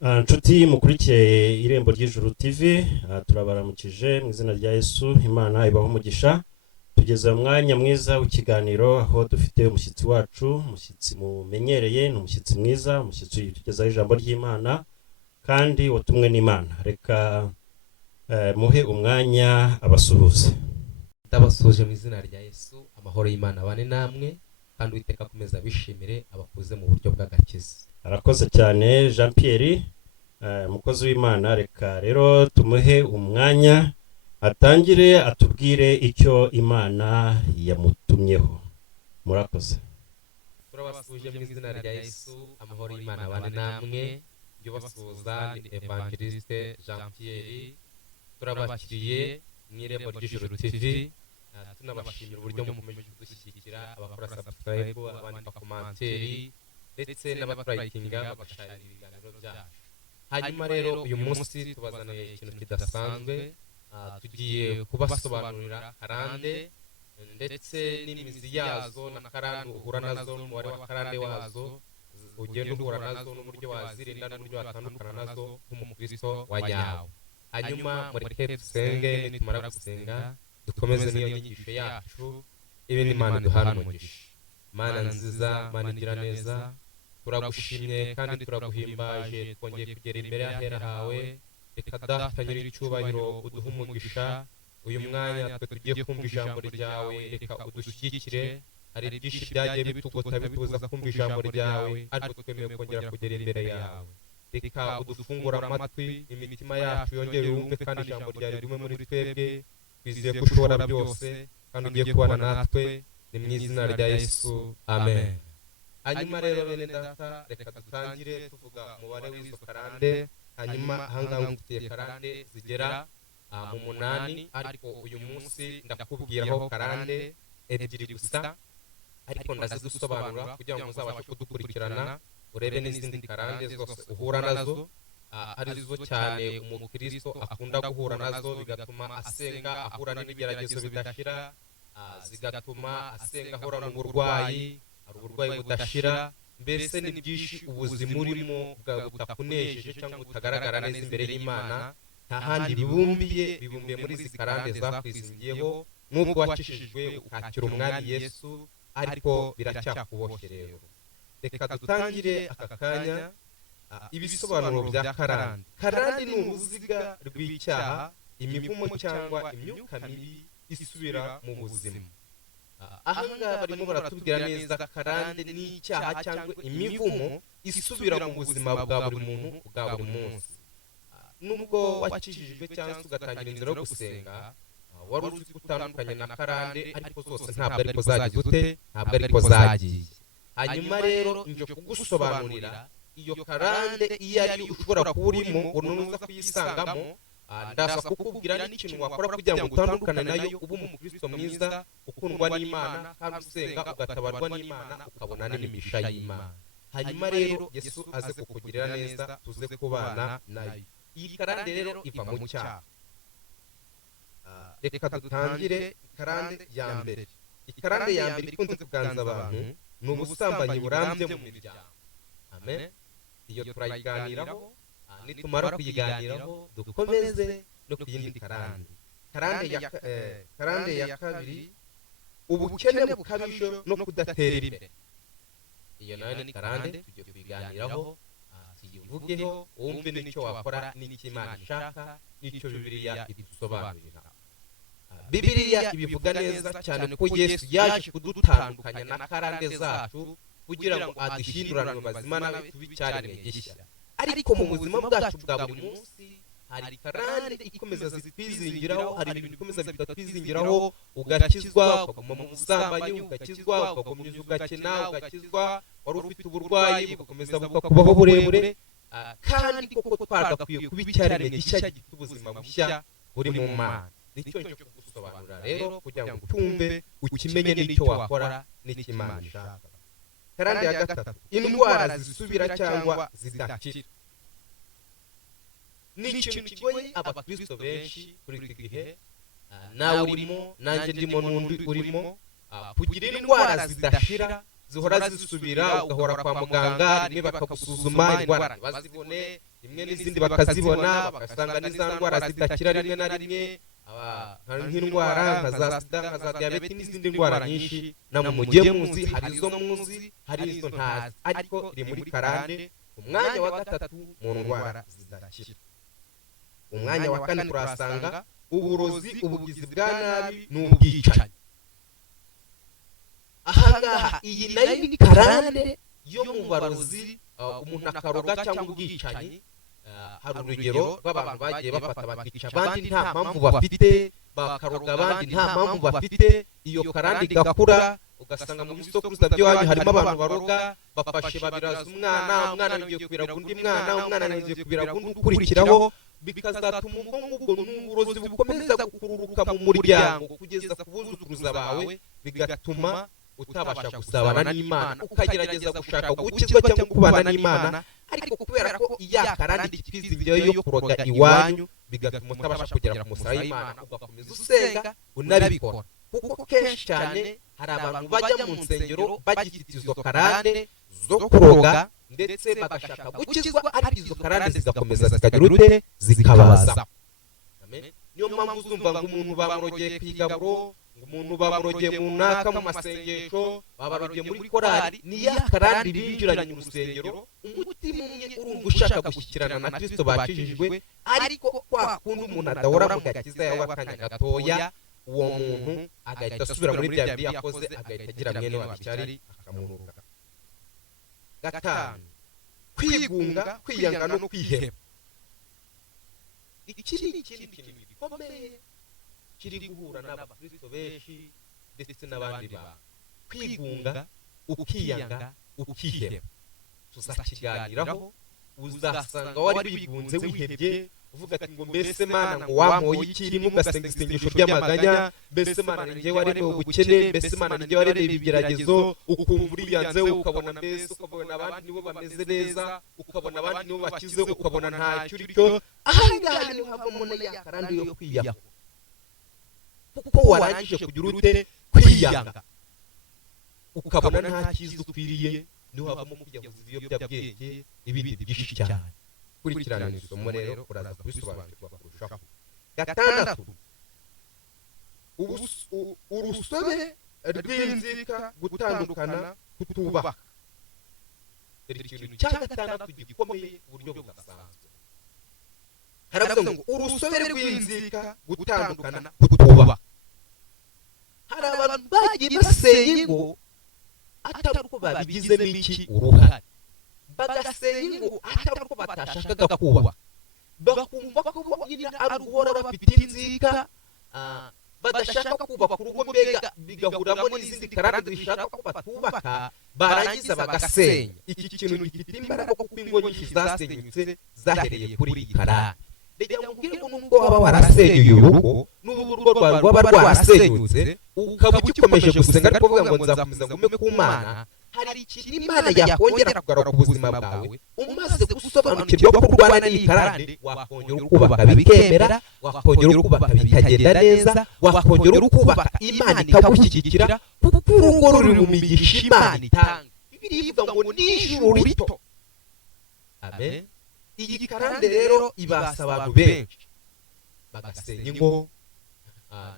Nshuti mukurikiye irembo ry'ijuru TV, turabaramukije mu izina rya Yesu. Imana ibaho umugisha. Tugeze mu mwanya mwiza w'ikiganiro aho dufite umushyitsi wacu, umushyitsi mumenyereye, ni umushyitsi mwiza, umushyitsi tugezaho ijambo ry'Imana kandi watumwe n'Imana. Reka muhe umwanya abasuhuze. Ndabasuje mu izina rya Yesu, amahoro y'Imana bane namwe kandi Uwiteka akomeza bishimire abakuze mu buryo bw'agakiza. Arakoze cyane Jean Pierre, umukozi w'Imana. Reka rero tumuhe umwanya atangire atubwire icyo Imana yamutumyeho. Murakoze. Turabasuje mu izina rya Yesu, amahoro y'Imana bane namwe. Ibyo basuhuza ni Evangeliste Jean Pierre. Turabakiriye mu irembo ry'ijuru TV. Tunabashimira uburyo mukomeje kudushyigikira, abakora subscribe, abandika komanteri ndetse n'abaturayikinga bagashara ibiganiro byacu. Hanyuma rero uyu munsi tubazaniye ikintu kidasanzwe, tugiye kubasobanurira karande ndetse n'imizi yazo na karande uhura nazo, n'umubare wa karande wazo ugenda uhura nazo, n'uburyo wazirinda n'uburyo watandukana nazo nk'umukristo wa nyawe. Hanyuma mureke dusenge, nitumara gusenga dukomeze n'iyo nyigisho yacu. Ibindi Imana duhana umugisha. Mana nziza, Mana igira neza, turagushimye kandi turaguhimbaje, twongeye kugera imbere y'ahera hawe. Reka Data nyir'icyubahiro uduhe umugisha. Uyu mwanya twe tugiye kumva ijambo ryawe, reka udushyigikire. Hari byinshi byagiye bitugota bitubuza kumva ijambo ryawe, ariko twemeye kongera kugera imbere yawe. Reka udufungura amatwi, imitima yacu yongere yumve kandi ijambo ryawe rigume muri twebwe. Twizeye ko ushobora byose kandi ugiye kubana natwe, ni mu izina rya Yesu, amen. Hanyuma rero bene Data, reka dutangire tuvuga umubare w'izo karande. Hanyuma ahangaha ngufitiye karande zigera mu 8, ariko uyu munsi ndakubwiraho karande ebyiri gusa, ariko ndazidusobanura kugira ngo muzabashe kudukurikirana urebe n'izindi karande zose uhura nazo. Arizo cyane umukristo akunda guhura nazo, bigatuma asenga ahura n'ibigeragezo bidashira, zigatuma asenga ahura n'uburwayi, hari uburwayi budashira. Mbese ni byinshi ubuzima urimo butakunejeje cyangwa butagaragara neza imbere y'Imana, nta handi bibumbiye muri izi karande zakwizingiyeho. Nubwo wakishijwe ukakira umwami Yesu, ariko biracyakuboshye. Rero reka dutangire aka kanya ibisobanuro bya karande. Karande ni uruziga rw'icyaha, imivumo cyangwa imyuka mibi isubira mu buzima. Ahangaha barimo baratubwira neza karande ni icyaha cyangwa imivumo isubira mu buzima bwa buri muntu bwa buri munsi. Nubwo wakijijwe cyangwa ugatangira inzira yo gusenga, wari uzi gutandukanya na karande, ariko zose ntabwo ariko zagize ute, ntabwo ariko zagiye. Hanyuma rero nje kugusobanurira iyo karande iyo ari ushobora kuba urimo unuza kuyisangamo. Ndaza kukubwira n'ikintu wakora kugira ngo utandukane nayo, uba umukristo mwiza ukundwa n'Imana kandi usenga ugatabarwa n'Imana, ukabona n'imigisha y'Imana. Hanyuma rero Yesu aze kukugirira neza, tuze kubana nayo. Iyi karande rero iva mu cyaha. Reka dutangire karande ya mbere. Ikarande ya mbere ikunze kuganza abantu ni ubusambanyi burambye mu miryango. Amen. Iyo turayiganiraho, nitumara kuyiganiraho dukomeze no ku yindi karande. Karande ya kabiri, ubukene bukabije no kudatera imbere. Iyo nayo ni karande tugiye kuyiganiraho, tuyivugeho, wumve n'icyo wakora n'icyo Imana ishaka, n'icyo Bibiliya idusobanurira. Bibiliya ibivuga neza cyane ko Yesu yaje kudutandukanya na karande zacu kugira ngo aduhindurane mu bazima nawe tube icyaremwe gishya. Ariko mu buzima bwacu bwa buri munsi hari karande ikomeza zitwizingiraho, hari ibintu bikomeza bitatwizingiraho, ugakizwa, ukaguma mu busambanyi, ugakizwa, ugakomeza ugakena, ugakizwa, wari ufite uburwayi bugakomeza bukakubaho burebure. Kandi koko twagakwiye kuba icyaremwe gishya gifite ubuzima bushya buri mu Mana. Nicyo nje kugusobanurira rero kugira ngo utumve, ukimenye n'icyo wakora n'icyo Imana ishaka. Karande ya gatatu, indwara zisubira cyangwa zidakira. Ni ikintu kigoye abakristo benshi kuri iki gihe, nawe urimo, nanjye ndimo, n'undi urimo, kugira indwara zidashira zihora zisubira, ugahora kwa muganga, rimwe bakagusuzuma indwara ntibazibone, rimwe n'izindi bakazibona bagasanga n'iza ndwara zidakira rimwe na rimwe nk'indwara nka za sida nka za diyabete n'izindi ndwara nyinshi namwe mugiye muzi, hari izo muzi hari izo ntazi, ariko iri muri karande umwanya wa gatatu mu ndwara zidakira. Umwanya wa kane turasanga uburozi, ubugizi bwa nabi n'ubwicanyi. Ahangaha iyi nayo ni karande yo mu barozi, umuntu akaroga cyangwa ubwicanyi. Hari urugero rw'abantu bagiye bafata bakica abandi nta mpamvu bafite, bakaroga abandi nta mpamvu bafite, iyo karande igakura. Ugasanga mu bisokuruza by'iwanyu harimo abantu baroga, bafashe babiraza umwana agiye kubiraga undi umwana agiye kubiraga undi ukurikiraho, bikazatuma ubwo n'uburozi bukomeza gukururuka mu muryango kugeza ku buzukuruza bawe, bigatuma utabasha gusabana n'Imana, ukagerageza gushaka gukizwa cyangwa kubana n'Imana, ariko kubera ko iya karande ikiza ibyo yo kuroga iwanyu, bigatuma utabasha kugera ku musaraba w'Imana, ugakomeza usenga unabikora. Kuko kenshi cyane hari abantu bajya mu nsengero bagifite izo karande zo kuroga ndetse bagashaka gukizwa, ariko izo karande zigakomeza zikagira ute zikabaza. Niyo mpamvu uzumva ngo umuntu bamurogeye ku igaburo, umuntu bamurogeye mu naka mu masengesho, babarogeye muri korali, ni ya karande binjiranye mu rusengero, umutima umwe urumva ushaka gushyikirana na Kristo bakijijwe, ariko kwa kundi umuntu adahora mu gakiza yawe akanya gatoya, uwo muntu agahita asubira muri bya bindi yakoze, agahita agira mwene wa bicyari akamuruka. Gatanu, kwigunga, kwiyanga no kwiheba. Iki ni ikindi kintu gikomeye kiri guhura n'abakristo benshi ndetse n'abandi bantu. Kwigunga, ukiyanga, ukiheba. Tuzakiganiraho, uzasanga wari wigunze wihebye, uvuga ati ngo mbese Mana ngo wampoye iki, mugasenga isengesho ry'amaganya, mbese Mana ninjye waremeye ubukene, mbese Mana ninjye waremeye ibigeragezo, ukumva uriyanze, ukabona mbese ukabona abandi nibo bameze neza, ukabona abandi nibo bakize, ukabona ntacyo uricyo. Ahangaha niho havamo na ya karande yo kwiyanga, kuko warangije kugira ute kwiyanga, ukabona nta cyiza ukwiriye, niho havamo kwiyahuza ibiyobyabwenge n'ibindi byinshi cyane. Kurikirana isomo rero uraza kubisobanukirwa kurushaho. Gatandatu, urusobe rw'inzika, gutandukana, kutubaha. Ikintu cya gatandatu gikomeye ku buryo budasanzwe. Haravuga ngo urusobe rw'inzika, gutandukana, kutubaha. Hari abantu bagiye basenya ingo atari uko babigizemo iki uruhare, bagasenya ingo atari uko batashakaga kuba, bakumva ko nyine ari uguhora bafite inzika, badashaka kubaka urugo, mbega bigahuramo n'izindi karande zishaka ko batubaka, barangiza bagasenya. Iki kintu gifite imbaraga kuko ingo nyinshi zasenyutse zahereye kuri iyi karande. Reka mubwire ngo nubwo waba warasenyuye urugo, n'ubu urugo rwawe rwaba rwarasenyutse, ukaba ugikomeje gusenga ariko uvuga ngo nzakomeza ngume ku Mana, hari ikintu Imana yakongera kugaruka ku buzima bwawe. Umaze gusobanukirwa ko urwana n'iyi karande, wakongera ukubaka bikemera, wakongera ukubaka bikagenda neza, wakongera ukubaka Imana ikagushyigikira, kuko urugo ruri mu migisha Imana itanga. Bibiliya ivuga ngo ni ijuru rito. Amen. Iyi karande rero ibasa abantu benshi, bagasenya ingo,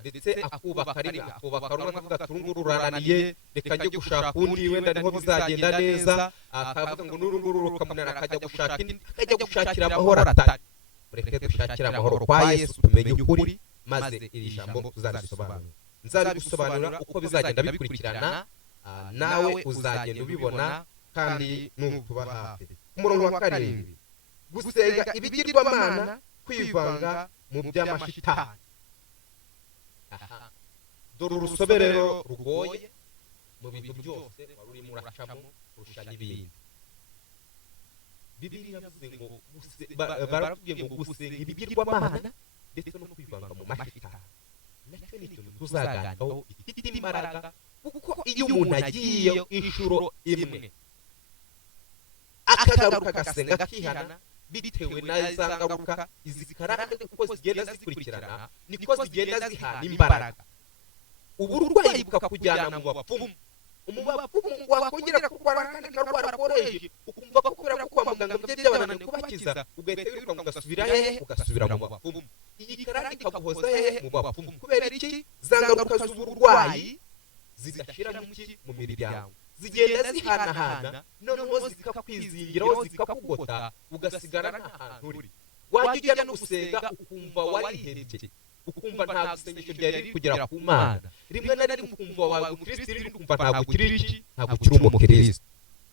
ndetse akubaka rimwe, akubaka rumwe akavuga ati uru nguru rurananiye, reka njye gushaka undi wenda niho bizagenda neza, akavuga ngo n'uru nguru rukamunana, akajya gushaka indi, akajya gushakira amahoro atari. Mureke dushakire amahoro kwa Yesu, tumenye ukuri, maze iri jambo tuzarisobanura. Nzabigusobanurira uko bizagenda bikurikirana, nawe uzagenda ubibona kandi nukuba hafi. Umurongo wa karindwi, gusenga ibigirwamana, kwivanga mu by'amashitani. Dore urusobe rero rugoye mu bintu byose wari urimo uracamo kurusha n'ibindi. Bibiliya yavuze ngo baratubwiye ngo gusenga ibigirwamana ndetse no kwivanga mu mashitani, nacyo ni ikintu tuzaganiraho gifite imbaraga, kuko iyo umuntu agiye inshuro imwe akagaruka agasenga akihana, bitewe na za ngaruka izi karande uko zigenda zikurikirana niko zigenda zihana imbaraga. Uburwayi bukakujyana mu bapfumu, umubapfumu wakongera kurwara kandi karwara koroheje ukumva ko kubera ko kwa muganga bye byabananiye kubakiza ugahita wiruka ugasubira hehe ugasubira mu bapfumu iyi karande ikaguhoza hehe mu bapfumu kubera iki zangaruka z'uburwayi zigashira mu miryango zigenda zihanahana noneho zikakwizingiraho zikakugota ugasigara nta hantu uri wajya ujya no gusenga ukumva warihereje ukumva nta gusengesho ryari riri kugera ku Mana rimwe na rimwe ukumva wawe Kristo riri ukumva ntabwo ukiri iki ntabwo ukiri umukristo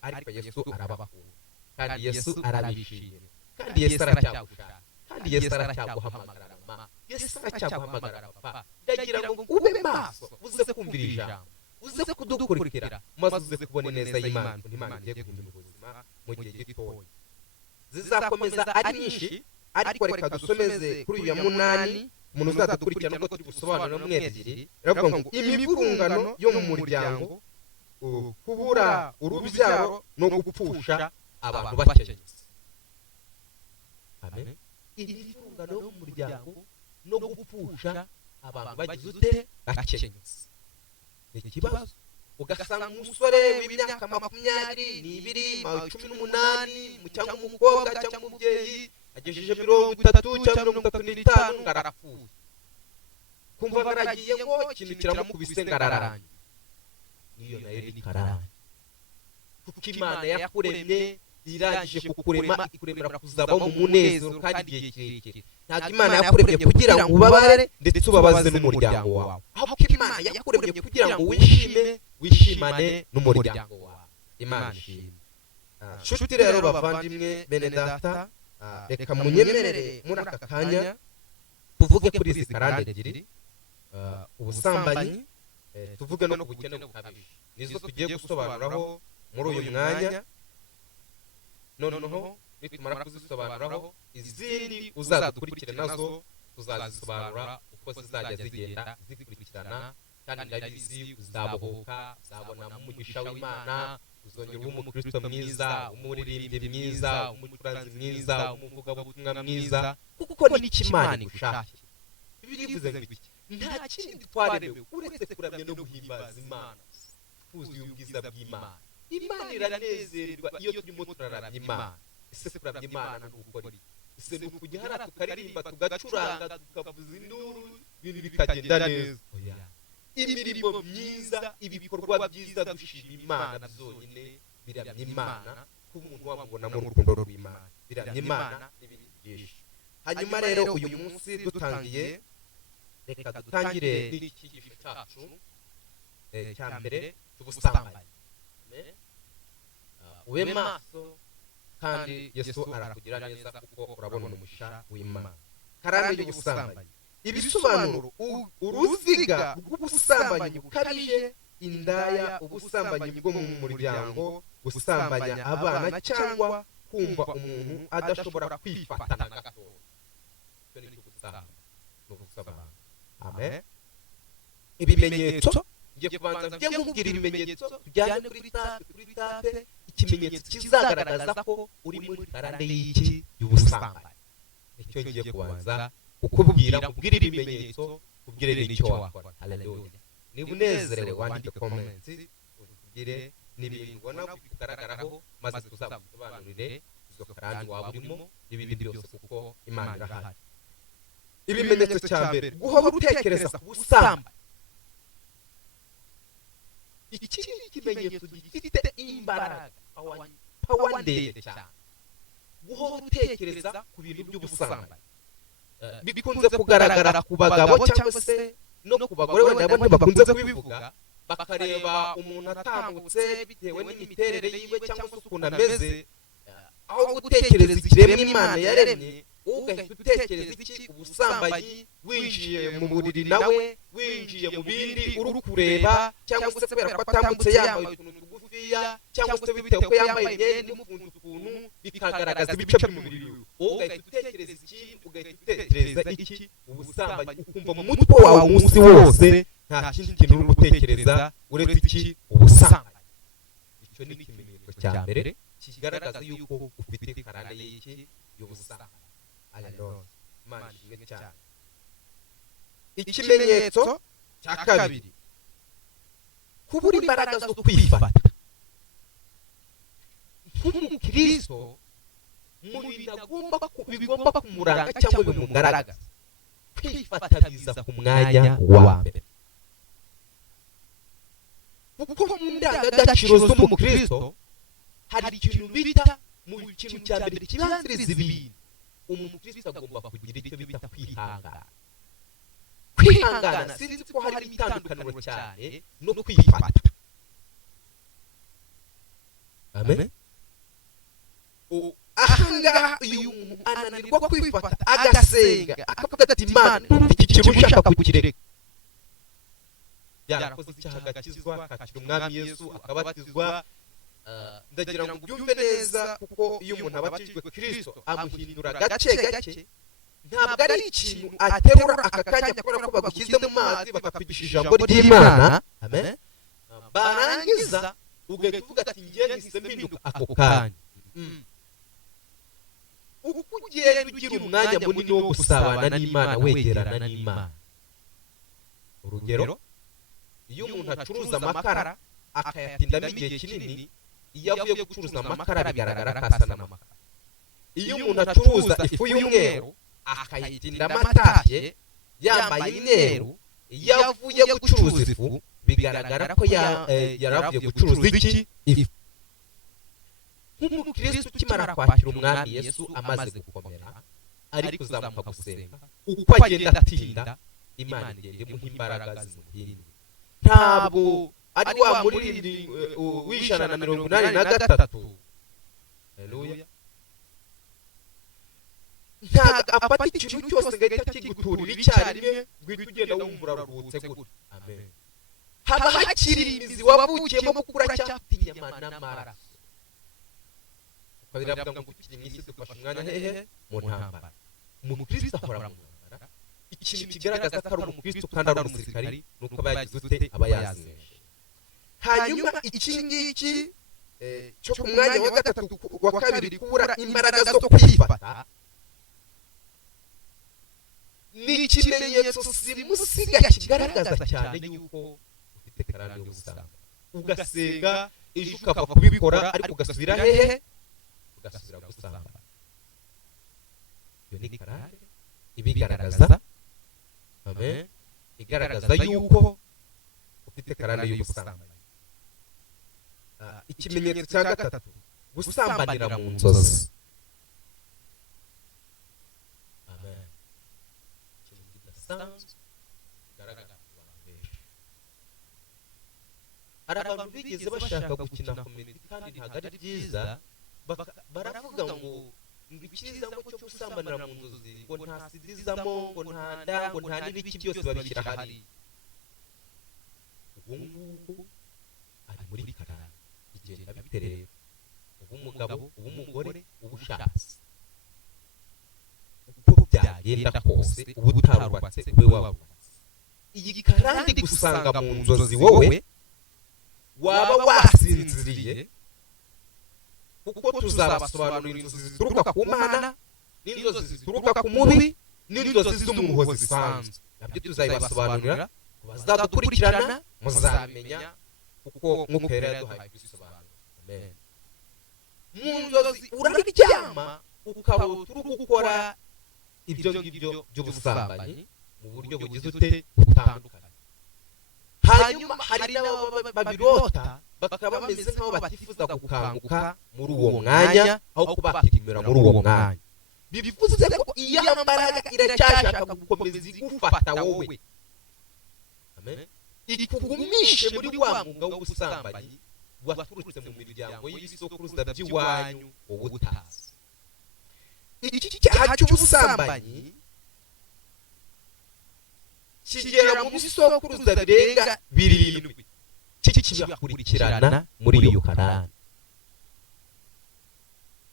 ariko Yesu arabakunda kandi Yesu arabishimye kandi Yesu aracyagushaka kandi Yesu aracyaguhamagara mama Yesu aracyaguhamagara papa ndagira ngo ube maso uze kumvira ijambo uze kudukurikira maze uze kubona neza y'Imana Imana igiye guhindura ubuzima mu gihe gitoya zizakomeza ari nyinshi ariko reka dusomeze kuri uyu ya 8 umuntu uzadukurikirana uko turi gusobanura mu ebyiri ravuga ngo imivurungano yo mu muryango kubura urubyaro no gupfusha abantu bakenyezi amen imivurungano yo mu muryango no gupfusha abantu bagize ute bakenyezi ni ikibazo ugasanga umusore w'imyaka 22 18 cyangwa umukobwa cyangwa umubyeyi agejeje 30 cyangwa 35 ngarapfuye kumva baragiye ngo ikintu kiramukubise ngararanye niyo nayo ni karande kuko Imana yakuremye irangije kukurema ikuremera kuzabaho mu munezero kandi igihe kirekire ntabwo Imana yakuremye kugira ngo ubabare ndetse ubabaze n'umuryango wawe ahubwo Imana yakuremye kugira ngo wishimane n'umuryango wawe Imana ishimwe nshuti rero bavandimwe bene data reka munyemerere muri aka kanya tuvuge kuri izi karande ebyiri ubusambanyi tuvuge no ku bukene bukabije nizo tugiye gusobanuraho muri uyu mwanya noneho nitumara kuzisobanuraho izindi uzadukurikire nazo tuzazisobanura uko zizajya zigenda zikurikirana kandi ndabizi uzabohoka uzabona umugisha w'Imana uzongera uba umukristo mwiza umuririmbyi mwiza umucuranzi mwiza umuvugabutumwa mwiza kuko ni Imana igushakiye bivuze ngo iki nta kindi twaremewe uretse kuramya no guhimbaza Imana twuzuye ubwiza bw'Imana Imana iranezerwa iyo turimo turaramya Imana ese kuramya Imana n'ukuri ese n'ukujya hara tukaririmba tugacuranga tukavuza induru ibintu bikagenda neza imirimo myiza ibikorwa byiza dushima Imana byonyine biramya Imana ko umuntu wabona mu rukundo rw'Imana biramya Imana n'ibindi byinshi hanyuma rero uyu munsi dutangiye reka dutangire n'ikigisho cyacu cya mbere cy'ubusambanyi ube maso kandi Yesu arakugira neza kuko urabona umugisha w'Imana karande y'ubusambanyi ibisobanuro uruziga rw'ubusambanyi bukabije indaya ubusambanyi bwo mu muryango gusambanya abana cyangwa kumva umuntu adashobora kwifatana gato cyo ni gusambana amen ibimenyetso ngiye kubanza njye nkubwira ibimenyetso tujyane kuri tape ikimenyetso kizagaragaza ko uri muri karande y'iki y'ubusambanyi icyo ngiye kubanza ukubwira ibimenyetso kubwire n'icyo wakora haleluya niba unezerewe wandike comment ubwire n'ibintu ubona kugaragaraho maze tuzagusobanurire izo karande waba urimo n'ibindi byose kuko Imana irahari ibimenyetso cya mbere guhora utekereza ku busambanyi iki ni ikimenyetso gifite imbaraga power ndende cyane guhora utekereza ku bintu by'ubusambanyi bikunze kugaragara ku bagabo cyangwa se no ku bagore wenda bakunze kubivuga bakareba umuntu atambutse bitewe n'imiterere yiwe cyangwa se ukuntu ameze aho gutekereza ikiremwa Imana yaremye ugahita utekereza iki ubusambanyi winjiye mu buriri nawe winjiye mu bindi uri kureba cyangwa se kubera ko atambutse yambaye utuntu tugufiya cyangwa se bitewe ko yambaye imyenda n'ukuntu ukuntu bikagaragaza ibice by'umubiri wiwe ugahita utekereza iki ugahita utekereza iki ubusambanyi ukumva mu mutwe wawe umunsi wose nta kindi kintu uri gutekereza uretse iki ubusambanyi icyo ni ikimenyetso cya mbere kigaragaza yuko ufite karande y'iki y'ubusambanyi haleluya Imana ishimwe cyane ikimenyetso cya kabiri kubura imbaraga zo kwifata nk'umukristo mu bintu bigomba kumuranga cyangwa bimugaragaza kwifata biza ku mwanya wa mbere kuko mu ndangagaciro z'umukristo hari ikintu bita mu kintu cya mbere kibanziriza ibintu umukristo agomba kugira icyo bita kwihangana sinzi ko hari itandukaniro cyane no kwifata. Amen. Ahangaha uyu muntu ananirwa kwifata agasenga akavuga ati Imana iki kintu ushaka kukireka yarakoze icyaha agakizwa akakira umwami Yesu akabatizwa. Ndagira ngo ubyumve neza kuko iyo umuntu abatijwe Kristo amuhindura gake gake, ntabwo ari ikintu aterura aka kanya kubera ko bagushyize mu mazi bakakwigisha ijambo ry'Imana. Amen. Barangiza ugahita uvuga ati ngiye mpise mpinduka ako kanya. Uko ugenda ugira umwanya munini wo gusabana n'Imana, wegerana n'Imana. Urugero, iyo umuntu acuruza amakara akayatindamo igihe kinini, iyo avuye gucuruza amakara bigaragara ko asa n'amakara. Iyo umuntu acuruza ifu y'umweru akayitindamo atashye yambaye imyeru, iyo avuye gucuruza ifu bigaragara ko yaravuye gucuruza iki? Ifu. Nk'umukristo ukimara kwakira umwami Yesu amaze gukomera ari kuzamuka gusenga, uko agenda atinda Imana igenda imuha imbaraga zimuhindura. Ntabwo ari wa murindi w'ijana na 83. Haleluya. Ntabwo afata ikintu cyose ngahita kiguturira icyarimwe guhita ugenda wumva uraruhutse gutya. Amen. Haba hakiri imizi wavukiyemo gukura cyafitiye inyama n'amaraso. Biravuga ngo tukiri mu isi dufashe umwanya hehe mu ntambara. Umukristo ahora mu ntambara. Ikintu kigaragaza ko ari umukristo kandi ari umusirikari nuko aba yagize ute, aba yazinesha. Hanyuma iki ngiki cyo ku mwanya wa gatatu wa kabiri, kubura imbaraga zo kwifata, ni ikimenyetso simusiga kigaragaza cyane yuko ufite karande y'ubusamba. Ugasenga ejo ukava kubikora ariko ugasubira hehe, ugasubira gusamba. Iyo ni karande ibigaragaza. Amen. Igaragaza yuko ufite karande y'ubusamba. Ikimenyetso cya gatatu, gusambanira mu nzozi. Amen. Ikintu kidasanzwe kigaragara ku bantu benshi. Hari abantu bigeze bashaka gukina comedy kandi ntabwo ari byiza, baravuga ngo icyiza ngo cyo gusambanira mu nzozi ngo nta sidizamo, ngo nta nda, ngo nta n'ibiki byose babishyira hari. Ubu ngubu ari muri karande igenda biterera. Ubu umugabo, ubu umugore, ubu ushatse, uko byagenda kose, ubu utarubatse, ube wabubatse, iyi karande gusanga mu nzozi wowe waba wasinziriye. Kuko tuzabasobanurira inzozi zituruka ku Mana n'inzozi zituruka ku mubi n'inzozi z'umuruho zisanzwe. Nabyo tuzabibasobanurira, bazadukurikirana muzamenya kuko nk'uko yari yaduhaye kubisobanura. Amen. Mu nzozi uraryama ukaba turi gukora ibyo ngibyo by'ubusambanyi mu buryo bugize ute butandukanye. Hanyuma hari n'ababirota bakaba bameze nk'aho batifuza gukanguka muri uwo mwanya, aho kuba bakigumira muri uwo mwanya. Bivuze ko iyo mbaraga iracyashaka gukomeza igufata wowe. Amen. Ikugumishe muri wa mwuga w'ubusambanyi waturutse mu miryango y'ibisokuruza by'iwanyu wowe utazi. Iki cyaha cy'ubusambanyi kigera mu bisokuruza birenga 7 kibakurikirana muri iyo karande.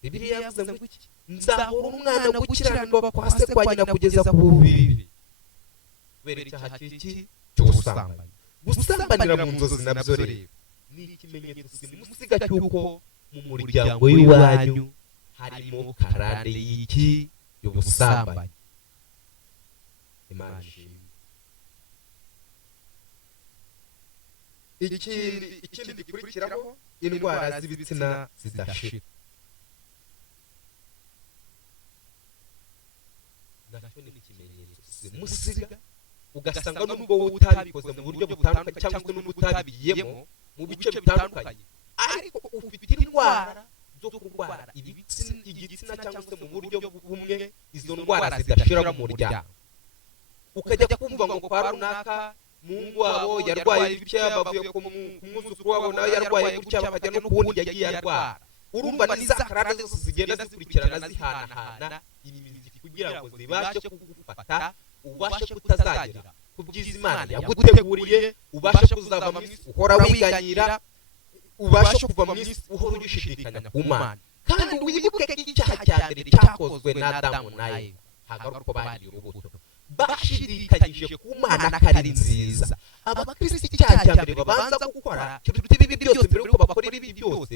Bibiliya yavuze ngo nzahora umwana gukiranirwa kwa se kwa nyina kugeza ku bubiri. Kubera icyaha cy'ubusambanyi. Gusambanira mu nzozi nabyo rero ni ikimenyetso simusiga cy'uko mu muryango w'iwanyu harimo karande y'iki y'ubusambanyi. Imana ishimwe. ikindi gikurikiraho indwara z'ibitsina zidashira nacyo ni ikimenyetso simusiga ugasanga nubwo wowe utabikoze mu buryo butandukanye cyangwa se n'ubutabigiyemo mu bice bitandukanye ariko ufite indwara zo kurwara igitsina cyangwa se mu buryo bumwe izo ndwara zidashira mu muryango ukajya kumva ngo kwa runaka mungu wabo yarwaye ibitya bavuye ku mwuzukuru wabo nawe yarwaye gutya bakajya no kuwundi yagiye arwara urumva ni za karande zose zigenda zikurikirana zihanahana imizi kugira ngo zibashe kugufata ubashe kutazagera ku byiza Imana yaguteguriye ubashe kuzava mu isi uhora wiganyira ubashe kuva mu isi uhora ugishidikanya ku Mana kandi wibuke ko icyaha cya mbere cyakozwe na Adamu na Eva hagaruka bari urubuto bashidikanyije ku Mana kari nziza abakristo icyaha cya mbere babanza gukora kiruta ibi byose mbere yuko bakora ibi byose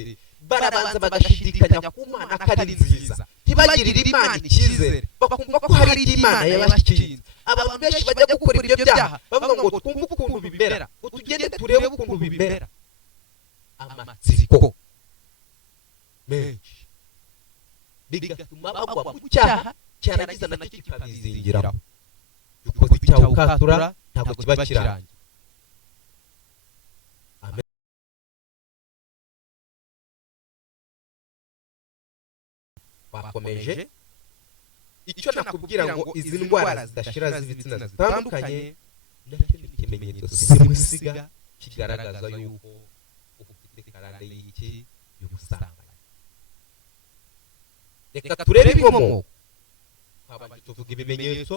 barabanza bagashidikanya ku Mana kari nziza ntibagirire Imana icyizere bakumva ko hari Imana yabashinze abantu benshi bajya gukora ibyo byaha bavuga ngo twumve ukuntu bibera ngo tugende turebe ukuntu bibera amatsiko menshi bigatuma bagwa mu cyaha cyarangiza nacyo kikabizingiraho ukoze icyaha ukatura ntabwo kiba kirangiye bakomeje icyo nakubwira ngo izi ndwara zidashira z'ibitsina zitandukanye nacyo ni ikimenyetso simusiga kigaragaza yuko ufite karande y'iki y'ubusambanyi reka turebe inkomoko twabanje tuvuga ibimenyetso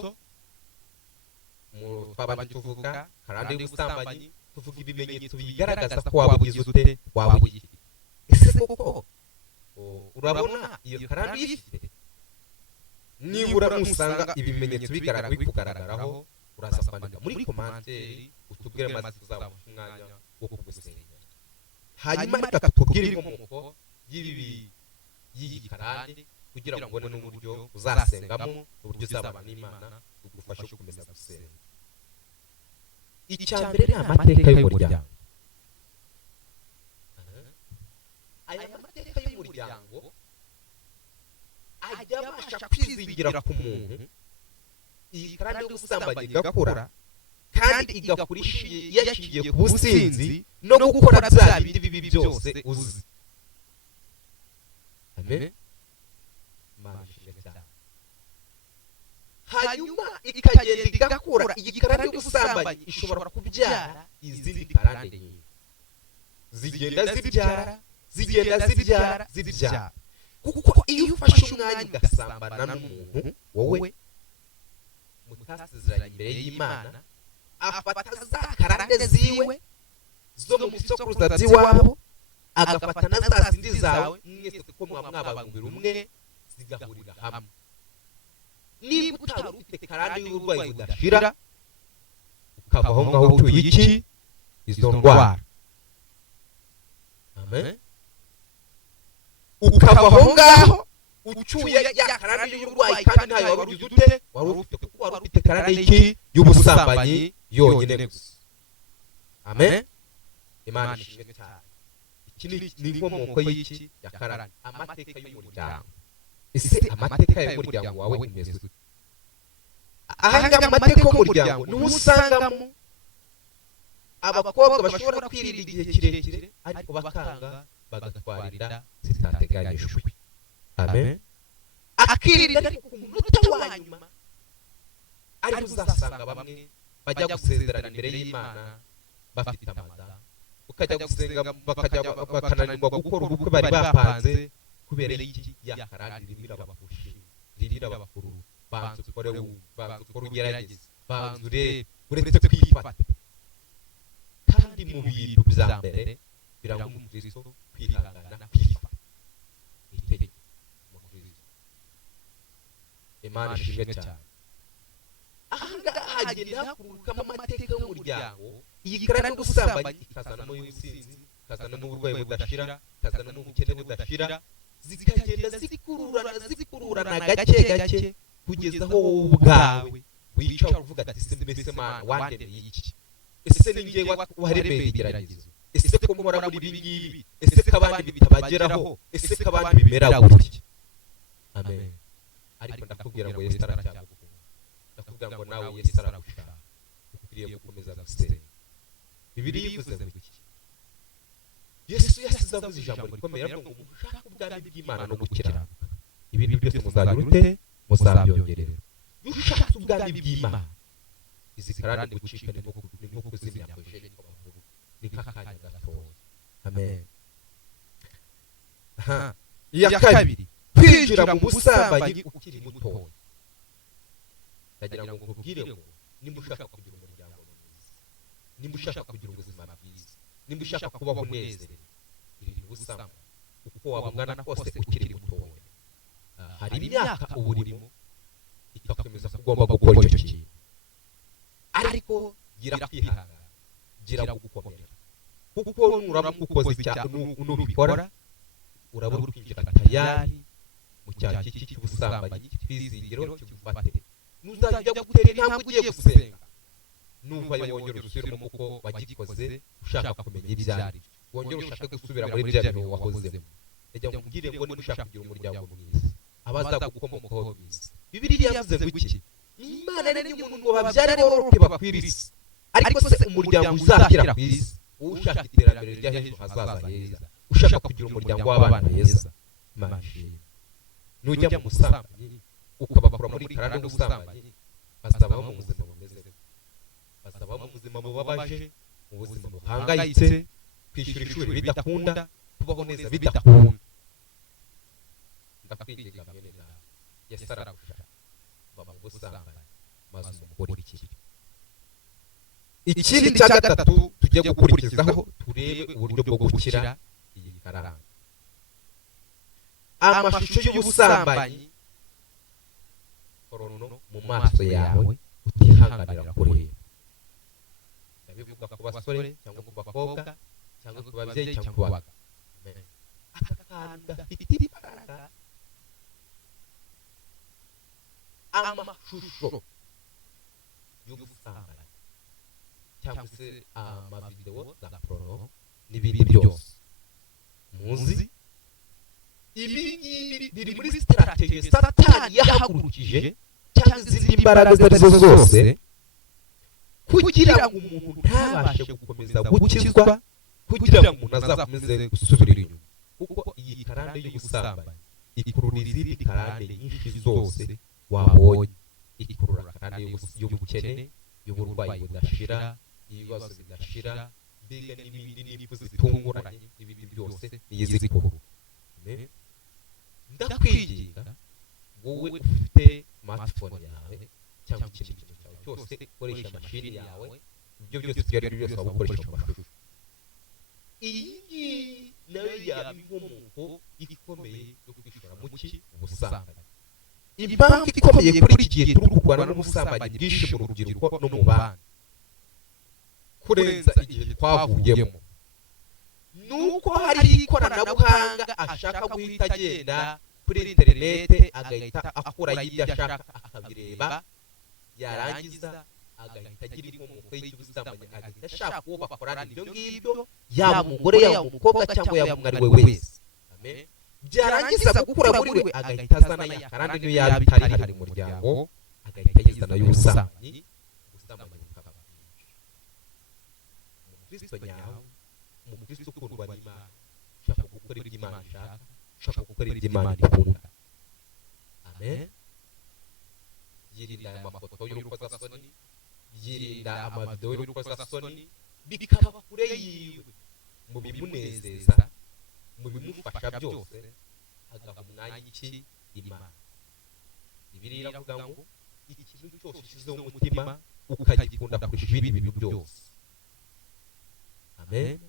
twabanje tuvuga karande y'ubusambanyi tuvuga ibimenyetso bigaragaza ko waba ugize ute waba ugifite ese koko urabona iyo karande uyifite nibura musanga ibimenyetso bikugaragaraho uraza kwandika muri komanteri utubwire maze tuzabasha umwanya wo kugusengera hanyuma reka tubwire inkomoko y'iyi karande kugira ngo ubone n'uburyo uzasengamo uburyo uzabana n'Imana tugufashe kumenya gusenga icya mbere ni amateka y'umuryango aya mateka y'umuryango ajya abasha kwizingira ku muntu iyi karande y'ubusambanyi igakura kandi igakura yashingiye ku businzi no gukora bya bindi bibi byose uzi amen hanyuma ikagenda igakura iyi karande y'ubusambanyi ishobora kubyara izindi karande nyinshi zigenda zibyara kuko iyo ufashe umwanya ugasambana n'umuntu wowe mutasezeranye imbere y'Imana afata za karande ziwe zo mu bisokuruza by'iwabo agafata na za zindi zawe mwese kuko mwabangwira umwe zigahurira hamwe niba utari ufite karande y'uburwayi budashira ukava aho ngaho utuye iki izo ndwara amen ukava aho ngaho ucuye ya karande y'uburwayi kandi ntayo wari ugize ute wari ufite kuko wari ufite karande y'iki y'ubusambanyi yonyine gusa amen Imana ishimwe cyane iki ni inkomoko y'iki ya karande amateka y'umuryango ese amateka y'umuryango wawe imeze ute ahanga amateka y'umuryango niho usangamo abakobwa bashobora kwirinda igihe kirekire ariko bakanga bagatwarira zitateganyijwe amen akirinda ariko ku munota wa nyuma ariko uzasanga bamwe bajya gusezerana imbere y'Imana bafite amada ukajya gusenga bakananirwa gukora ubukwe bari bapanze kubera iki ya karande rimira bakushi ririra bakuru banzu ukore ugerageze banzu uretse kwifata kandi mu bintu bya mbere biranga umukristo kwihangana kwifata itegeko umukristo Imana ishimwe cyane ahangaha hagenda hakurukamo amateka y'umuryango iyi karande y'ubusambanyi ikazanamo y'ubusinzi ikazanamo uburwayi budashira ikazanamo ubukene budashira zikagenda zikururana gake gake kugeza aho wowe ubwawe wicara uvuga ati mbese Mana wandemeye iki ese ni njye waremeye igeragezo ese ko mukora muri ibi ngibi, ese ko abandi bitabageraho, ese ko abandi bimera gutya. Amen. Ariko ndakubwira ngo Yesu aracyagukunda, ndakubwira ngo nawe Yesu aragushaka, ukwiriye gukomeza gusenga. Bibiliya ivuze ngo iki? Yesu yasize avuze ijambo rikomeye aravuga ngo mushaka ubwami bw'Imana no gukiranuka, ibi byose muzagira ute? Muzabyongerera. Iyo ushaka ubwami bw'Imana, izi karande gucika ni nko kuzimya bujeni ko bavuga, ni nk'akanya gatoya. Amen. Iya kabiri, kwinjira mu busambanyi ukiri mutoya. Ndagira ngo nkubwire ngo nimba ushaka kugira umuryango mwiza, nimba ushaka kugira ubuzima bwiza, nimba ushaka kubaho unezerewe, irinde ubusambanyi uko waba ungana kose ukiri mutoya. Hari imyaka uba urimo ikakomeza kugomba gukora icyo kintu, ariko gira kwihangana, gira gukomera, kuko nuramuka ukoze icyaha nubikora urabura kwinjira tayari mu cyaha cy'ubusambanyi cy'izingiro kigufate. Nuzajya gutera intambwe ugiye gusenga, numva yongera usubiremo kuko wagikoze ushaka kumenya ibyo ari byo, wongera ushaka gusubira muri bya bintu wahozemo. Ejya nkubwire ngo niba ushaka kugira umuryango mwiza, abazagukomokaho mwiza, Bibiliya yavuze ngo iki? Imana ni umuntu ngo babyare boroke bakwirisi, ariko se umuryango uzakira ku isi, ushaka iterambere ry'ejo hazaza heza, ushaka kugira umuryango w'abana beza, mashi nujya mu busambanyi ukabakura muri karande y'ubusambanyi, bazabaho mu buzima bumeze, bazabaho mu buzima bubabaje, mu buzima buhangayitse, kwishyura ishuri bidakunda, kubaho neza bidakunda. Ndakwinginga mwene nawe, Yesu aragushaka, baba mu busambanyi maze umukore ikibi. Ikindi cya gatatu tujye gukurikizaho, turebe uburyo bwo gukira iyi karande. Amashusho y'ubusambanyi korono mu maso yawe utihanganira kureba. Ndabivuga ku basore cyangwa ku bakobwa cyangwa ku babyeyi cyangwa ku bagabo. Aka kantu gafite imbaraga. Amashusho y'ubusambanyi cyangwa se amavidewo za porno n'ibindi byose muzi, ibi ngibi biri muri strategy Satani yahagurukije cyangwa izindi mbaraga izo arizo zose kugira ngo umuntu ntabashe gukomeza gukizwa, kugira ngo umuntu azakomeze gusubira inyuma, kuko iyi karande y'ubusambanyi ikurura izindi karande nyinshi zose wabonye. Ikurura karande y'ubukene, y'uburwayi budashira, ibibazo bidashira, mbega n'ibindi n'impfu zitunguranye, ibindi byose niyo zikurura. Ndakwinginga wowe ufite smartphone yawe cyangwa ikindi kintu cyawe cyose, ukoresha mashini yawe, ibyo byose ibyo ari byo byose waba ukoresha mu mashusho, iyi ngiyi nayo yaba inkomoko ikomeye yo kwishora mu ubusambanyi. Impamvu ikomeye kuri iki gihe turi kurwana n'ubusambanyi bwinshi mu rubyiruko no mu bana kurenza igihe twavuyemo, nuko hari ikoranabuhanga ashaka guhita agenda kuri interinete agahita akora ibyo ashaka akabireba, yarangiza agahita agira inkomoko y'ubusambanyi, agahita ashaka uwo bakorana ibyo ngibyo, yaba umugore yaba umukobwa cyangwa yaba umwari we wese. Amen. Byarangiza gukura muri we agahita azana ya karande niyo yaba itari hari mu muryango, agahita yizana y'ubusambanyi, ubusambanyi bukaba bwinshi. Umukristo nyawe, umukristo ukundwa n'Imana, ushaka gukora ibyo Imana ishaka, ushaka gukora ibyo Imana ikunda. Amen. Yirinda amafoto y'urukozasoni, yirinda amavidewo y'urukozasoni, bikaba kure yiwe, mu bimunezeza, mu bimufasha byose, agaha umwanya iki Imana. Bibiliya iravuga ngo ikintu cyose ushyizeho umutima ukagikunda kurusha ibindi bintu byose. Amen.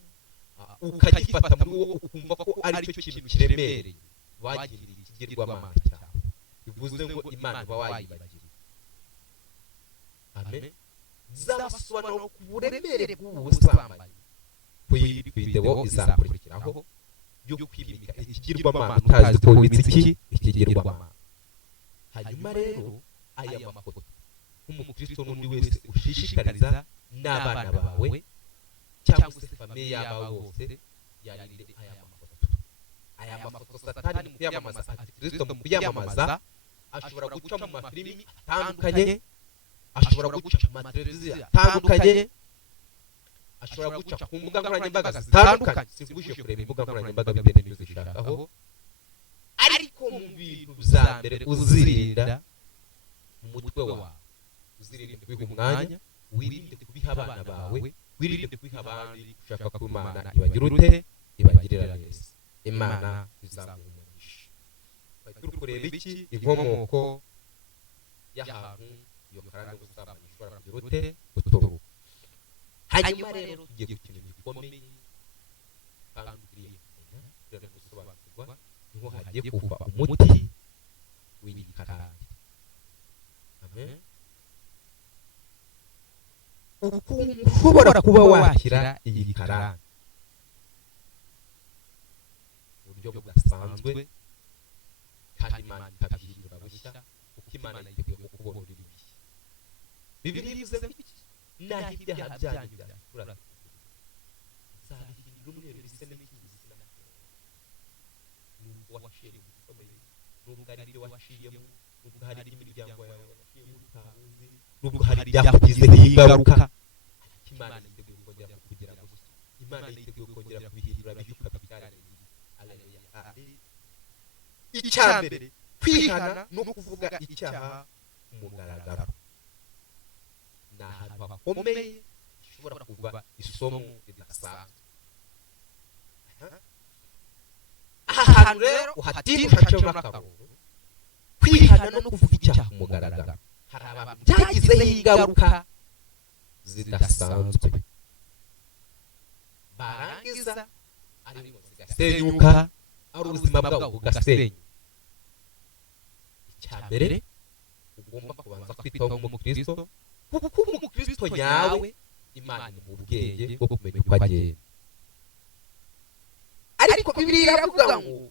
Ukagifata muri wowe ukumva ko ari cyo kintu kiremereye, wagirira ikigirwamana cyawe, bivuze ngo Imana iba wayibagiriye. Amen. Zabasobanura ku buremere bw'ubu busambanyi, video izakurikiraho yo kwimika ikigirwamana utazi ko wibitse ikigirwamana. Hanyuma rero aya mafoto nk'umukristo n'undi wese ushishikariza n'abana bawe cyangwa se famiye yaba bose yarinde aya mafoto satani mu kuyamamaza antikristo mu kuyamamaza ashobora guca mu mafilimi atandukanye, ashobora guca mu mateleviziyo atandukanye, ashobora guca ku mbuga nkoranyambaga zitandukanye. Singuje kureba imbuga nkoranyambaga bitewe n'ibyo zishakaho, ariko mu bintu bya mbere uzirinda mu mutwe wawe, uzirinde kubiha umwanya, wirinde kubiha abana bawe, wirinde kubiha abandi ushaka ko Imana ibagira ute, ibagirira neza. Imana izamumugisha. Turi kureba iki? Inkomoko y'ahantu iyo karande gusambanya ishobora kugira ute, guturuka. Hanyuma rero tugiye ku kintu gikomeye kandi ukwiriye kumenya, rero gusobanukirwa niho hagiye kuva umuti w'iyi karande. Amen. Ukuntu ushobora kuba wakira iyi karande buryo budasanzwe kandi Imana ikabihindura bushya, kuko Imana yiteguye kukubohora ibishya. Bibiliya ivuze iki? Naho ibyaha byanyu byakura nzabihindura umweru bise n'ikizi, nubwo waciye mu gikomeye, nubwo hari ibyo waciyemo, nubwo hari imiryango yawe waciyemo utazi, nubwo hari ibyakugizeho ingaruka, Imana yiteguye kongera kukugira gusa. Imana yiteguye kongera kubihindura bishyuka bikarere. Haleluya. Icyambere, kwihana no kuvuga icyaha ku mugaragaro. Ni ahantu hakomeye gishobora kuva isomo ridasanzwe. Aha hantu rero uhatinda uhaceho n'akarongo. Kwihana no kuvuga icyaha ku mugaragaro, hari abantu byagizeho ingaruka zidasanzwe, barangiza ariko zigasenyuka, ari ubuzima bwabo bugasenyuka. Icyambere ugomba kubanza kwitaho nk'umukristo, kuko umukristo nyawe Imana imuha ubwenge bwo kumenya uko agenda. Ariko Bibiliya iravuga ngo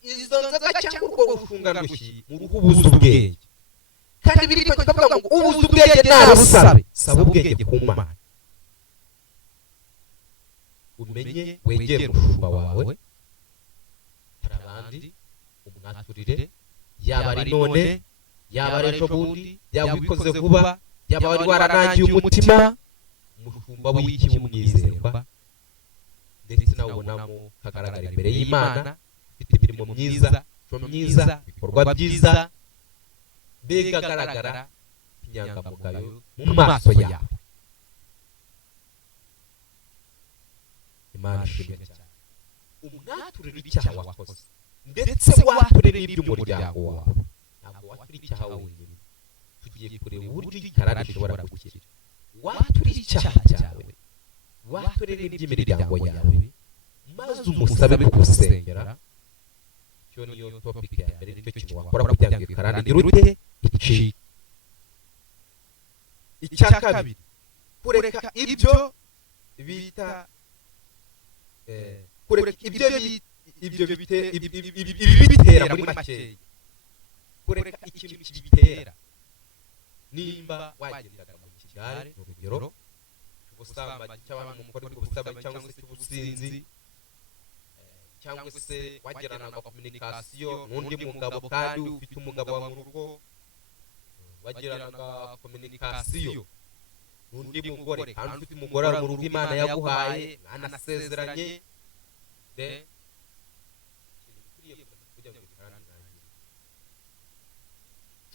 izo nzoga cyangwa urwo rushungarushyi mu ruhu ubuze ubwenge, kandi Bibiliya ikavuga ngo ubuze ubwenge narusabe, saba ubwenge ku Mana. Umenye wegere umushumba wawe, hari abandi umwaturire, yaba ari none, yaba ari ejo bundi, yaba ubikoze vuba, yaba wari waranangiye umutima, umushumba w'iki w'umwizerwa, ndetse nawe ubonamo kagaragara imbere y'Imana, ufite imirimo myiza, imico myiza, ibikorwa byiza, mbega agaragara inyangamugayo mu maso yawe. Imana ishimwe cyane. Umwaturire icyaha wakoze, ndetse waturire n'iby'umuryango wawe. Ntabwo waturire icyaha wenyine, tugiye kureba uburyo ikarande ishobora gukira. Waturire icyaha cyawe, waturire n'iby'imiryango yawe, maze umusabe kugusengera. Icyo niyo topic ya mbere, nicyo kintu wakora kugira ngo ikarande igire ute, icike. Icya kabiri, kureka ibyo bita kureka ibibitera muri makeya, kureka ikintu kibitera. Nimba wagendaga mu kigare, urugero ubusambanyi cyangwa mu mukoro w'ubusambanyi cyangwa se cy'ubusinzi, cyangwa se wagiranaga communication n'undi mugabo kandi ufite umugabo wa mu rugo, wagiranaga communication n'undi mugore kandi ufite umugore mu rugo Imana yaguhaye, anasezeranye,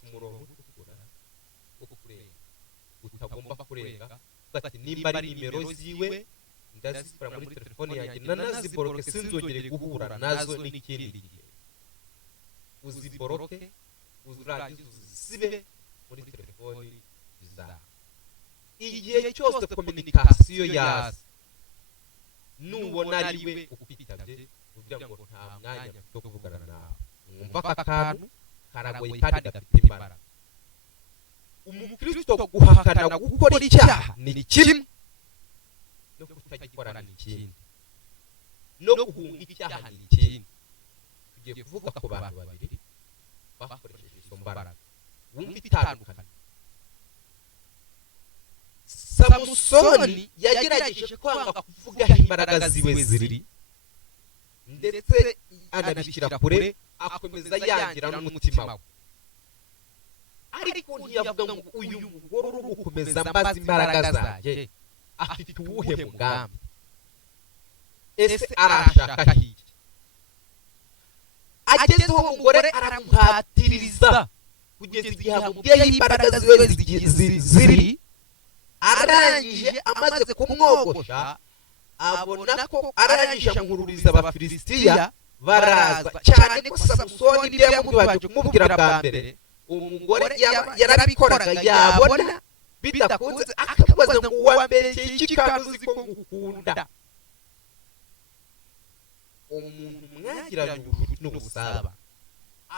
umurongo utukura wo kurenga utagomba kurenga. Ati nimba ari nimero ziwe ndazikora muri telefone yanjye, nanaziboroke sinzongere guhura nazo n'ikindi gihe. Uziboroke, uzarangiza uzisibe muri telefone zawe. Igihe cyose communication yaza, nubona ari we ukwitabye, ugira ngo nta mwanya wo kuvugana nawe, mwumva akantu karagoye kandi gafite imbaraga. Umukristo guhakana gukora icyaha ni kimwe, no kutagikora ni ikindi, no guhunga icyaha ni ikindi. Tugiye kuvuga ku bantu babiri bakoresheje izo mbaraga. Wumva itandukanye. samusoni yagerageje kwanga kuvuga aho imbaraga ziwe ziri ndetse anabishyira kure akomeza yangira n'umutima we ariko ntiyavuga ngo uyu mugore uri gukomeza mbaza imbaraga zanjye afite uwuhe mugambi ese arashaka iki agezeho umugore aramuhatiriza kugeza igihe amubwiye imbaraga ziwe ziri arangije amaze kumwogosha abona ko arangije nkururiza abafilisitiya baraza cyane ko samusoni ibyo yamubanje kumubwira bwa mbere umugore yarabikoraga yabona bidakunze akabaza ngo uwa mbere iki kandi uzi ko ngukunda umuntu mwagiranye ubucuti n'ubusaba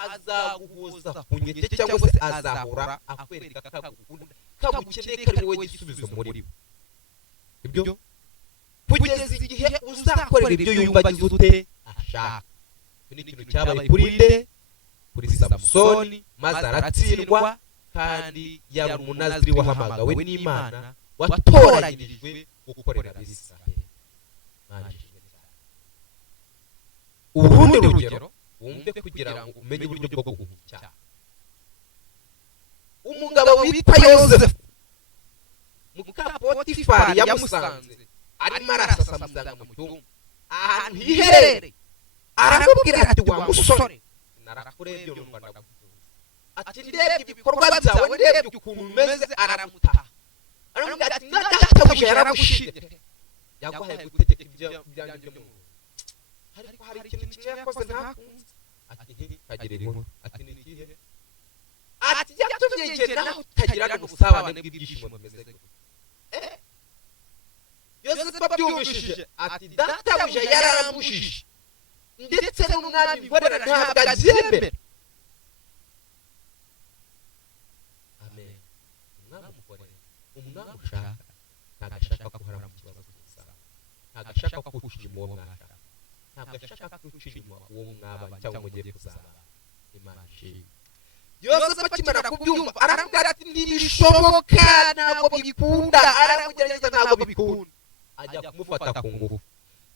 azaguhuza ku nkeke cyangwa se azahora akwereka kagukunda kagukeneye kari wowe gisubizo muri we ibyo kugeza igihe uzakorera ibyo yumva agize ute ashaka ni ikintu cyabaye kuri nde kuri samusoni maze aratsindwa kandi yari umunaziri wahamagawe n'imana watoranyirijwe gukorera abisiraheli urundi rugero wumve kugira ngo umenye uburyo bwo guhunga icyaha umugabo witwa yosefu muka potifari yamusanze arimo arasasamuzaga mu cyumba ahantu hiherereye aramubwira ati wa musore narakurebye numva ndagutuza ati ndebye ibikorwa byawe ndebye ukuntu umeze aramutaha aramubwira ati databuja yaragushimye yaguhaye gutegeka ibyanjye byo mu rugo ariko hari ikintu kimwe yakoze ntakunze ati kagirira inkuru ati ni ikihe ati yatumye njye nawe utagiraga ubusabane bw'ibyishimo bimeze gutya yosefu abyumvishije ati databuja yararamushije ndetse n'umwami nkorera ntabwo abyemera amen umwami umukorera umwami ushaka ntabwo ashaka guhora mu kibazo cy'ubusaba ntabwo ashaka ko ushima uwo mwashaka ntabwo ashaka ko ushima uwo mwabanye cyangwa mugiye kuzaba imana ishimwe yosefu akimara kubyumva aramubwira ati ntibishoboka ntabwo bikunda aramugerageza ntabwo bikunda ajya kumufata ku ngufu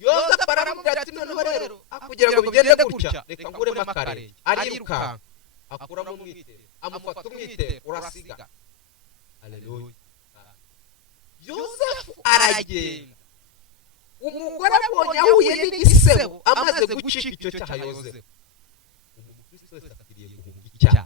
yosefu aramubwira ati noneho rero kugira ngo bigende gutya reka nguremo akarenge arirukanka akuramo umwitero amufata umwitero urasiga haleluya yosefu aragenda umugore abonye ahuye n'igisebo amaze gucika icyo cyaha yosefu umukristo wese akwiriye guhunga icyaha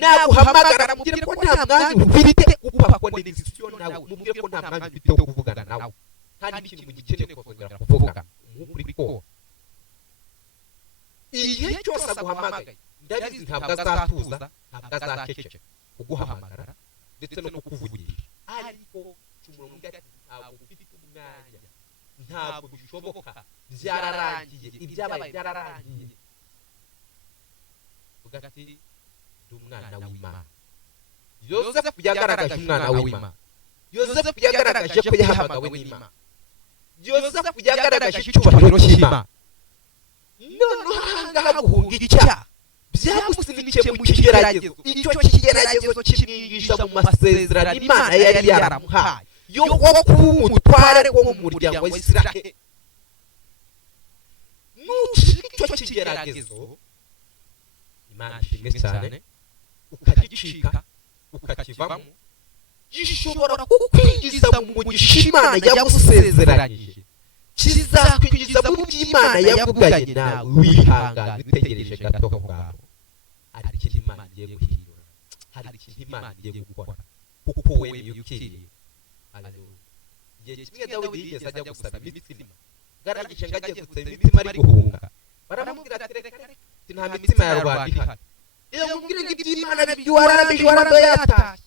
naguhamagara mubwire ko nta mwanya ufite upakwa n'indisisiyo nawe mubwire ko nta mwanya ufite wo kuvugana nawe kandi ikintu gikeneye kongera kuvuga umukuri ko igihe cyose aguhamagaye ndabizi ntabwo azatuza ntabwo azaceceka kuguhamagara ndetse no kukuvugisha ariko cumura ati ntabwo ufite umwanya ntabwo bishoboka byararangiye ibyabaye byararangiye vuga ati ndi umwana w'Imana yosefu yagaragaje umwana w'Imana yosefu yagaragaje ko yahamagawe n'Imana yosefu yagaragaje icyubahiro cy'Imana noneho ahangaha guhunga icyaha byamusinikiye mu kigeragezo icyo kigeragezo kimwigisha mu masezerano Imana yari yaramuhaye yo kuba umutware wo mu muryango wa Isiraheli nucika icyo kigeragezo Imana ishimwe cyane ukagicika ukakivamo gishobora kukwinjiza mu mugisha Imana yagusezeranyije kizakwinjiza mu by'Imana yavuganye nawe wihangana utegereje gato ngaho hari ikintu Imana igiye guhindura hari ikintu Imana igiye gukora kuko wemeye ukiriye haleluya igihe kimwe Dawidi yigeze ajya gusaba imitsima garagije ngo agiye gusaba imitsima ari guhunga baramubwira ati reka nta mitsima ya rubanda ihari iyo mubwire ngo iby'Imana byuwarabije waradoyatashye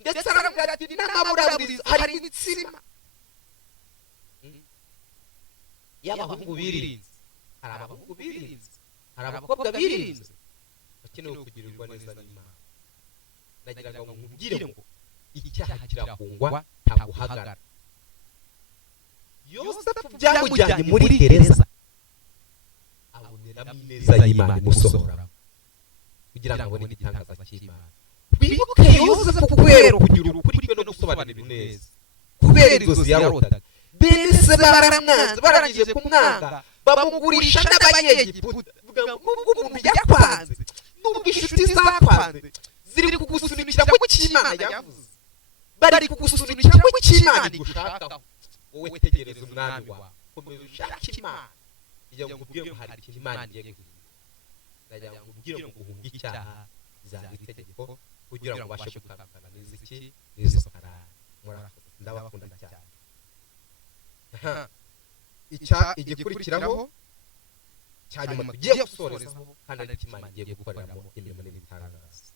ndetse aramubwira ati n'amaburaburizo hari imitsima y'abahungu birinze hari abahungu birinze hari abakobwa birinze bakeneye kugirirwa neza n'Imana ndagira ngo nkubwire ngo icyaha kirakungwa ntaguhagara yosefu byamujyanye muri gereza aboneramo ineza y'Imana imusohora kugira ngo abone igitangaza cy'Imana wibuke yosefu kubera kugira ukuri kwe no gusobanura ibintu neza kubera inzozi yarotaga. Bene se baramwanze, barangije kumwanga bamugurisha n'abanyegiputa. Vuga ngo nubwo umuntu yakwanze, nubwo inshuti zakwanze ziri kugusunikira mu cy'Imana yavuze, bari kugusunikira mu cy'Imana igushakaho, wowe tegereza umwami wawe, komeza ushake Imana. Ijya ngubwire ngo hari ikintu Imana igiye guhindura. Najya ngubwire ngo guhunga icyaha bizaba itegeko kugira ngo ubashe gutandukana n'iziki n'izo karara. Murakoze, ndabakunda cyane. Igikurikiraho cyanyuma tugiye gusorezaho kandi ari Imana igiye gukoreramo imirimo n'ibitangaza.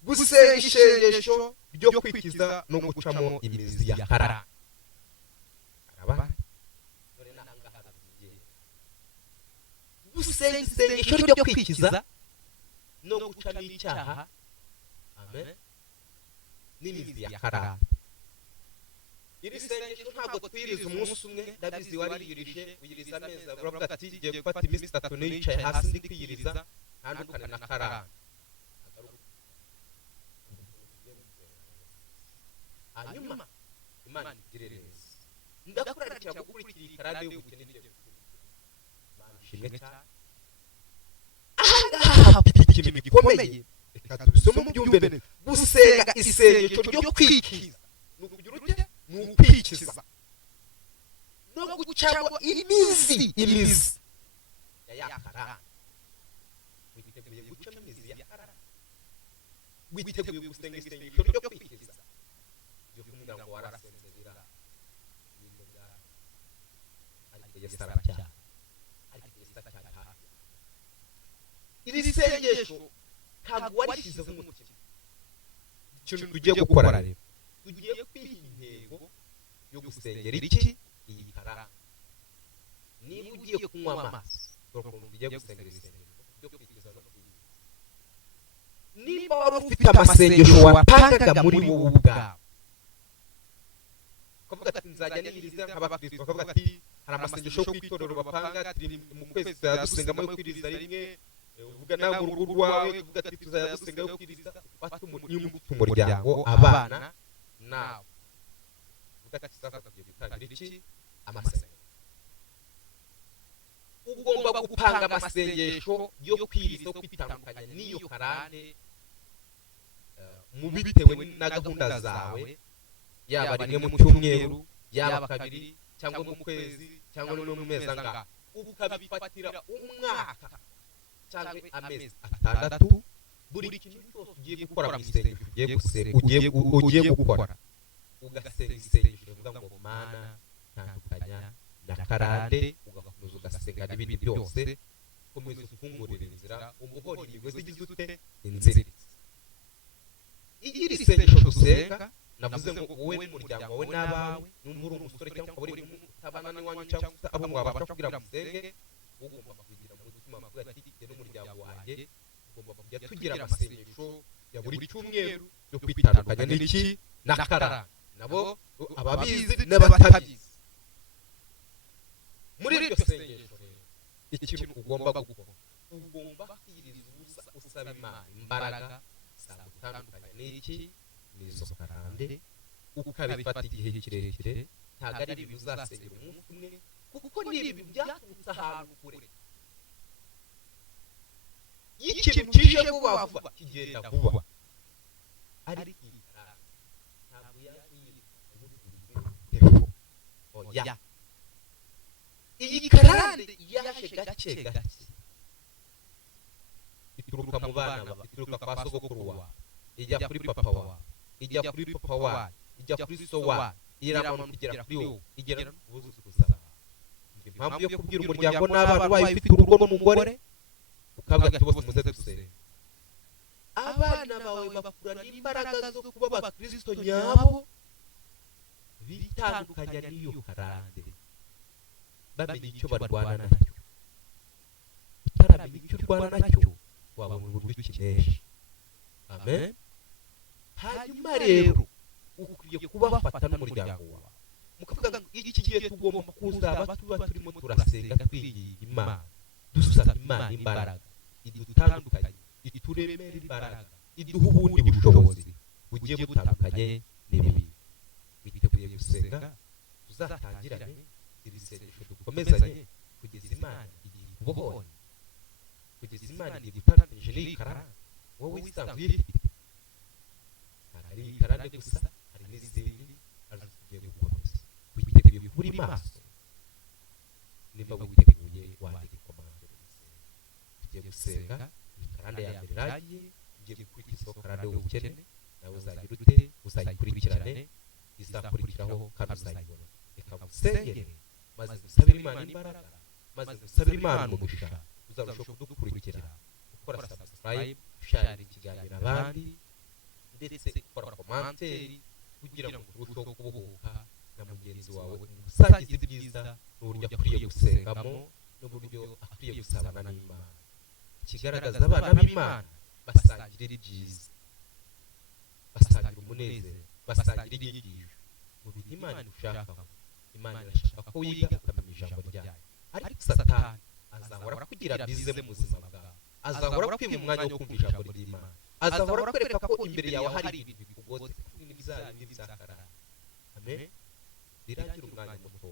Gusenga isengesho ryo kwikiza no gucamo imizi ya karara. Gusenga isengesho ryo kwikiza no gucamo icyaha, amen, n'imizi ya karara. Iri sengesho ntabwo twiriza umunsi umwe, ndabizi wariyirije uyiriza ameza, uravuga ati ngiye gufata iminsi 3 nicaye hasi ndi kwiyiriza ntandukane na karara. Hanyuma Imana igire neza, ndakurarikira gukurikira ikarande y'ubukene n'ibyo Imana ishimwe cyane. Ahangaha ikintu gikomeye, reka tubisome mu byumve neza. Gusenga isengesho ryo kwikiza ni ukugira ute? Ni ukwikiza no gucamo imizi ya karara. Witeguye gucamo imizi ya karara? Witeguye gusenga isengesho ryo kwikiza? Yo kumubwira ngo warasenze birara yindoga ariko yesara cyane, ariko yesara cyane hafi. Iri sengesho ntabwo warishyizeho umutima. Ikintu tugiye gukora rero, tugiye kwiha intego yo gusengera iki? Iyi karara. Niba ugiye kunywa amazi, dore ugiye gusengera isengesho ryo kwikiza no kwikiza. Niba wari ufite amasengesho wapangaga muri wowe ubwawe, ukavuga ati nzajya niyiriza nk'abakristo, ukavuga ati hari amasengesho yo kwitorero bapanga ati mu kwezi tuzadusengamo yo kwiriza rimwe, uvuga nawe mu rugo rwawe uvuga ati tuzajya dusenga yo kwiriza, ufata umuryango, abana nawe, uvuga ati sasa tugiye gutangira iki? Amasengesho. Ugomba gupanga amasengesho yo kwiriza, yo kwitandukanya n'iyo karande mu bitewe na gahunda zawe, yaba rimwe mu cyumweru, yaba kabiri cyangwa mu kwezi cyangwa no mu mezi angahe, ukabifatira umwaka cyangwa amezi 6. Buri kintu cyose ugiye gukora mu isengesho ugiye gukora, ugasenga isengesho uvuga ngo Mana ntandukanya na karande, ugakomeza ugasenga n'ibindi byose, ukomeza ufungurira inzira, umuhora imigozi igize ute? Inziritse. Iri sengesho dusenga, navuze ngo wowe n'umuryango wawe n'abawe, n'umuri umusore cyangwa uri utabana n'iwanyu cyangwa se abo mwabasha kugira musenge, ugomba kugira mu mutima wawe ati jye n'umuryango wanjye ugomba kujya tugira amasengesho ya buri cyumweru yo kwitandukanya n'iki? Na karara. Nabo ababizi n'abatabizi. Muri iryo sengesho rero, ikintu ugomba gukora, ugomba kwiriza ubusa, usaba Imana imbaraga zagutandukanya n'iki? N'izo karande, ukabifata igihe kirekire. Ntabwo ari ibintu uzasengera umunsi umwe, kuko ni ibintu byaturutse ahantu kure. Iyo ikintu kije vuba vuba kigenda vuba, ariko iyi karande ntabwo oya, iyi karande yaje gake gake, ituruka mu bana bawe, ituruka kwa sogokuru wawe, ijya kuri papa wawe, ijya kuri papa wawe, ijya kuri so wawe, iramanuka kugera kuri wowe, igera no kubuzukuruza. Impamvu yo kubwira umuryango n'abana bawe ufite urugo n'umugore, ukavuga ati bose muze dusenge. Abana bawe bakurana imbaraga zo kuba abakristo nyabo, bitandukanya n'iyo karande, bamenye icyo barwana nacyo. Utaramenya icyo urwana nacyo, wabona uburyo ukinesha. Amen. Hanyuma rero ukwiye kubafata n'umuryango wawe, mukavuga ngo iki gihe tugomba kuzaba tuba turimo turasenga twigiye Imana, dusaba Imana imbaraga idutandukanye, ituremera imbaraga, iduha ubundi bushobozi bugiye butandukanye n'ibibi. Witeguye gusenga tuzatangirane iri sengesho dukomezanye kugeza Imana igihe kubohora, kugeza Imana igihe gutandukanyije n'ikarande wowe wisanzwe uyifite. Hari ikarande gusa, hari n'izindi arizo tugiye gukomeza. Witeguye kuba uri maso? Niba witeguye wandika komande tugiye gusenga. Ikarande ya mbere iragiye, ugiye gukurikizaho karande y'ubukene, nawe uzagira ute uzayikurikirane, izakurikiraho kandi uzayibona. Reka musengere maze musabire Imana imbaraga, maze musabire Imana umugisha, uzarushaho kudukurikira, ukora subscribe, share ikiganiro abandi, ndetse ukora komanteri kugira ngo urusheho kubohoka na mugenzi wawe, umusangize ibyiza n'uburyo akwiriye gusengamo n'uburyo akwiriye gusabana n'Imana. Ikigaragaza abana b'Imana basangira ibyiza, basangira umunezero, basangira inyigisho mu bintu Imana idushakaho. Imana irashaka ko wiga ukamenya ijambo ryayo, ariko Satani azahora kugira bize mu buzima bwawe, azahora kwima umwanya wo kumva ijambo ry'Imana, azahora kwereka ko imbere yawe hari ibintu bikugote n'ibizakarara. Amen. Biragira umwanya muto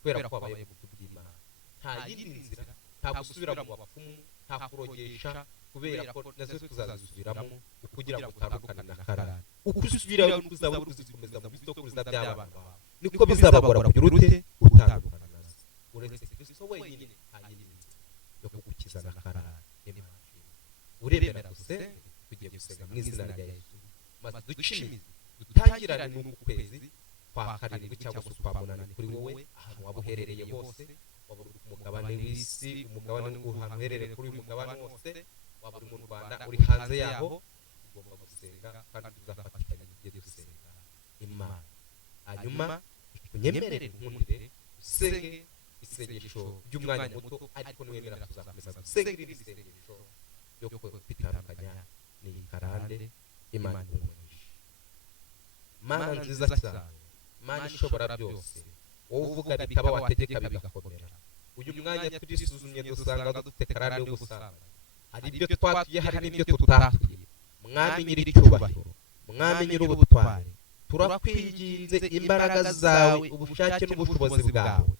kubera ko wabaye mu by'Imana. Nta yindi nzira, nta gusubira mu bapfumu, nta kurogesha, kubera ko nazo tuzazisubiramo kugira ngo utandukane na karande. Uko usubirayo nuko uzaba uzikomeza mu bisokuruza by'abana bawe, niko bizabagora kugira ute utandukana nazo. Uretse Kristo wenyine nta yindi nzira yo kugukiza na karande. Uremera dusenge, tugiye gusenga mu izina rya Yesu, maze ducimize dutangirane n'uku kwezi kwa karindwi cyangwa se kwa munani kuri wowe ahantu waba uherereye hose, waba uri ku mugabane w'isi, umugabane w'ahantu uherereye kuri uyu mugabane wose, waba uri mu Rwanda, uri hanze yaho, ugomba gusenga kandi tuzafatikanya igihe dusenga Imana. Hanyuma unyemerere nkundire usenge isengesho ry'umwanya muto, ariko niwemera tuzakomeza gusenga iri sengesho yo kwitandukanya n'iyi karande. Imana umugisha. Mana nziza cyane, Mana ishobora byose, wowe uvuga bitaba wategeka bigakomera. Uyu mwanya turisuzumye dusanga dufite karande yo gusanga, hari ibyo twatuye, hari n'ibyo tutatuye. Mwami nyir'icyubahiro, Mwami nyir'ubutware, turakwinginze imbaraga zawe, ubushake n'ubushobozi bwawe,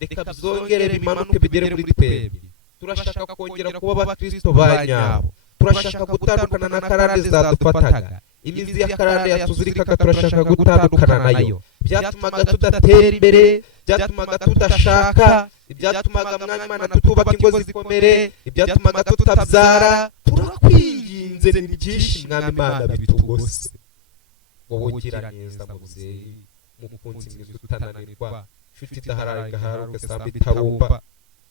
reka byongere bimanuke bigere muri twebwe. Turashaka kongera kuba abakristo ba nyabo, turashaka gutandukana na karande zadufataga. Imizi ya karande yatuzirikaga turashaka gutandukana nayo. Byatumaga tudatera imbere, byatumaga tudashaka, ibyatumaga Mwami Imana tutubaka ingo zikomere, ibyatumaga tutabyara. Turakwinginze ni byinshi Mwami Imana bitugose. Wowe ugira neza mubyeyi, mukunzi mwiza utananirwa, nshuti idahararika haruka samba itabumba,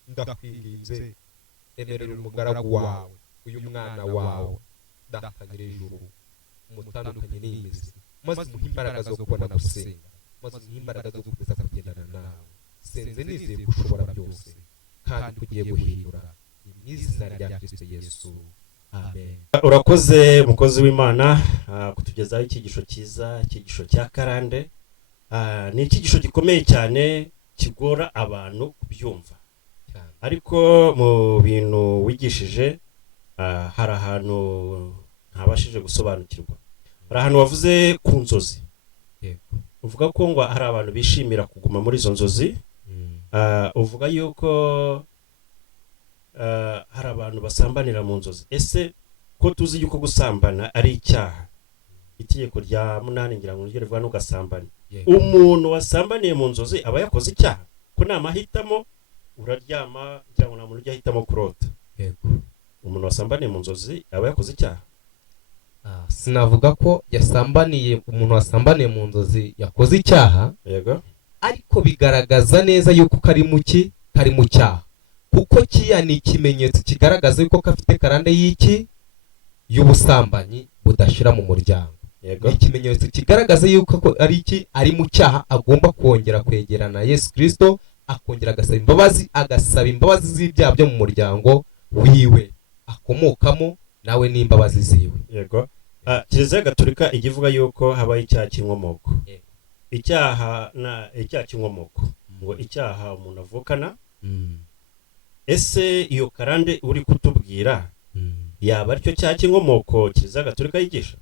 ndakwinginze emerera umugaragu wawe, uyu mwana wawe, datangire ijuru, umutandukanye n'imizi, maze umuhe imbaraga zo kubona gusenga, maze umuhe imbaraga zo gukomeza kugendana nawe. Senze nizeye ko ushobora byose kandi tugiye guhindura, mu izina rya Kristo Yesu. Amen. Urakoze mukozi w'Imana kutugezaho icyigisho cyiza, icyigisho cya karande. Ni icyigisho gikomeye cyane kigora abantu kubyumva, ariko mu bintu wigishije hari ahantu ntabashije gusobanukirwa. Hari ahantu wavuze ku nzozi, uvuga ko ngo hari abantu bishimira kuguma muri izo nzozi. Uvuga yuko hari abantu basambanira mu nzozi. Ese ko tuzi yuko gusambana ari icyaha, itegeko rya 8 ngira ngo niryo rivuga no gasambana. Umuntu wasambaniye mu nzozi aba yakoze icyaha? Ko namahitamo uraryama ngira ngo nta muntu ujya ahitamo kurota. Yego. Umuntu wasambaniye mu nzozi aba yakoze icyaha? Sinavuga ko yasambaniye, umuntu wasambaniye mu nzozi yakoze icyaha. Yego. Ariko bigaragaza neza yuko kari mu cyaha, kuko kiya ni ikimenyetso kigaragaza yuko kafite karande y'iki y'ubusambanyi budashira mu muryango. Yego. Ni ikimenyetso kigaragaza yuko ari mu cyaha, agomba kongera kwegerana Yesu Kristo, akongera agasaba imbabazi z'ibyaha byo mu muryango wiwe akomokamo, nawe n'imbabazi ziwe. Yego. Kiliziya Gatolika igivuga yuko habaye icyaha cy'inkomoko. Icyaha cy'inkomoko, ngo icyaha umuntu avukana. Ese iyo karande uri kutubwira yaba aricyo cyaha cy'inkomoko Kiliziya Gatolika yigisha?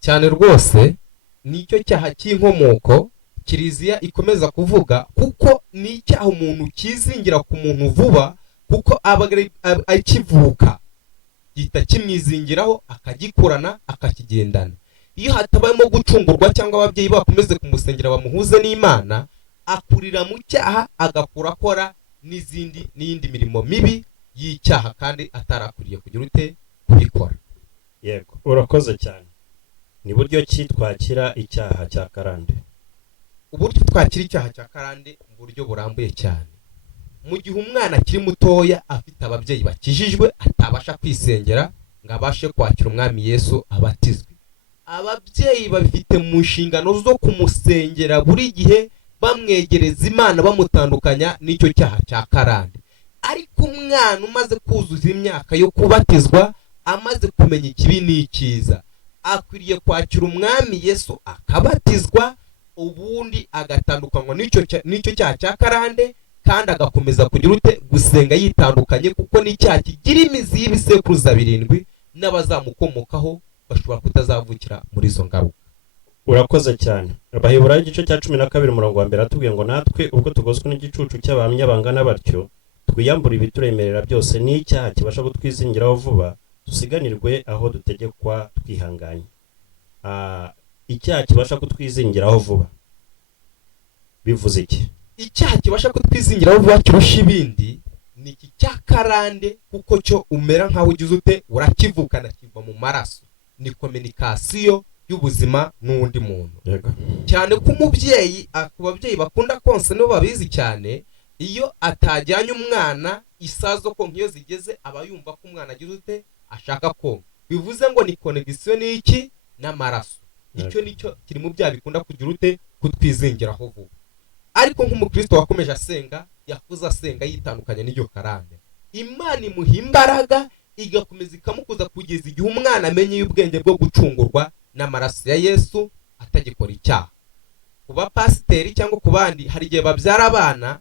Cyane rwose nicyo cyaha cy'inkomoko kiliziya ikomeza kuvuga, kuko ni icyaha umuntu kizingira ku muntu vuba, kuko aba akivuka gihita kimwizingiraho akagikurana akakigendana. Iyo hatabayemo gucungurwa cyangwa ababyeyi bakomeze kumusengera bamuhuze n'Imana, akurira mu cyaha agakura akora n'iyindi mirimo mibi y'icyaha kandi atarakwiriye kugira ute kubikora. Yego, urakoze cyane. Ni buryo ki twakira icyaha cya karande? Uburyo twakira icyaha cya karande mu buryo burambuye cyane. Mu gihe umwana akiri mutoya afite ababyeyi bakijijwe, atabasha kwisengera ngo abashe kwakira umwami Yesu abatizwe, ababyeyi babifite mu nshingano zo kumusengera buri gihe, bamwegereza Imana, bamutandukanya n'icyo cyaha cya karande. Ariko umwana umaze kuzuza imyaka yo kubatizwa, amaze kumenya ikibi n'icyiza, akwiriye kwakira umwami Yesu akabatizwa, ubundi agatandukanywa n'icyo cyaha cya karande, kandi agakomeza kugira ute gusenga yitandukanye, kuko n'icyaha kigira imizi y'ibisekuruza 7 n'abazamukomokaho bashobora kutazavukira muri izo ngaruka. Urakoze cyane. Abaheburayo igice cya 12 umurongo wa mbere atubwiye ngo natwe ubwo tugozwe n'igicucu cy'abahamya bangana batyo, twiyambura ibituremerera byose n'icyaha kibasha kutwizingiraho vuba, dusiganirwe aho dutegekwa twihanganye. Icyaha kibasha kutwizingiraho vuba bivuze iki? Icyaha kibasha kutwizingiraho vuba kirusha ibindi ni iki cya karande, kuko cyo umera nkaho ugize ute urakivukana, kiva mu maraso, ni communication y'ubuzima n'undi muntu. Cyane ko umubyeyi, ku babyeyi bakunda konsa nibo babizi cyane, iyo atajyanye umwana isazo ko nk'iyo zigeze aba yumva ko umwana agize ute ashaka konka, bivuze ngo ni connection n'iki n'amaraso. Icyo nicyo kiri mu byaha bikunda kugira ute kutwizingiraho vuba. Ariko nk'umukristo wakomeje asenga, yakuza asenga yitandukanye n'iryo karande, Imana imuha imbaraga igakomeza ikamukuza kugeza igihe umwana amenye y'ubwenge bwo gucungurwa n'amaraso ya Yesu, atagikora icyaha. Kuba pasiteri cyangwa ku bandi, hari igihe babyara abana,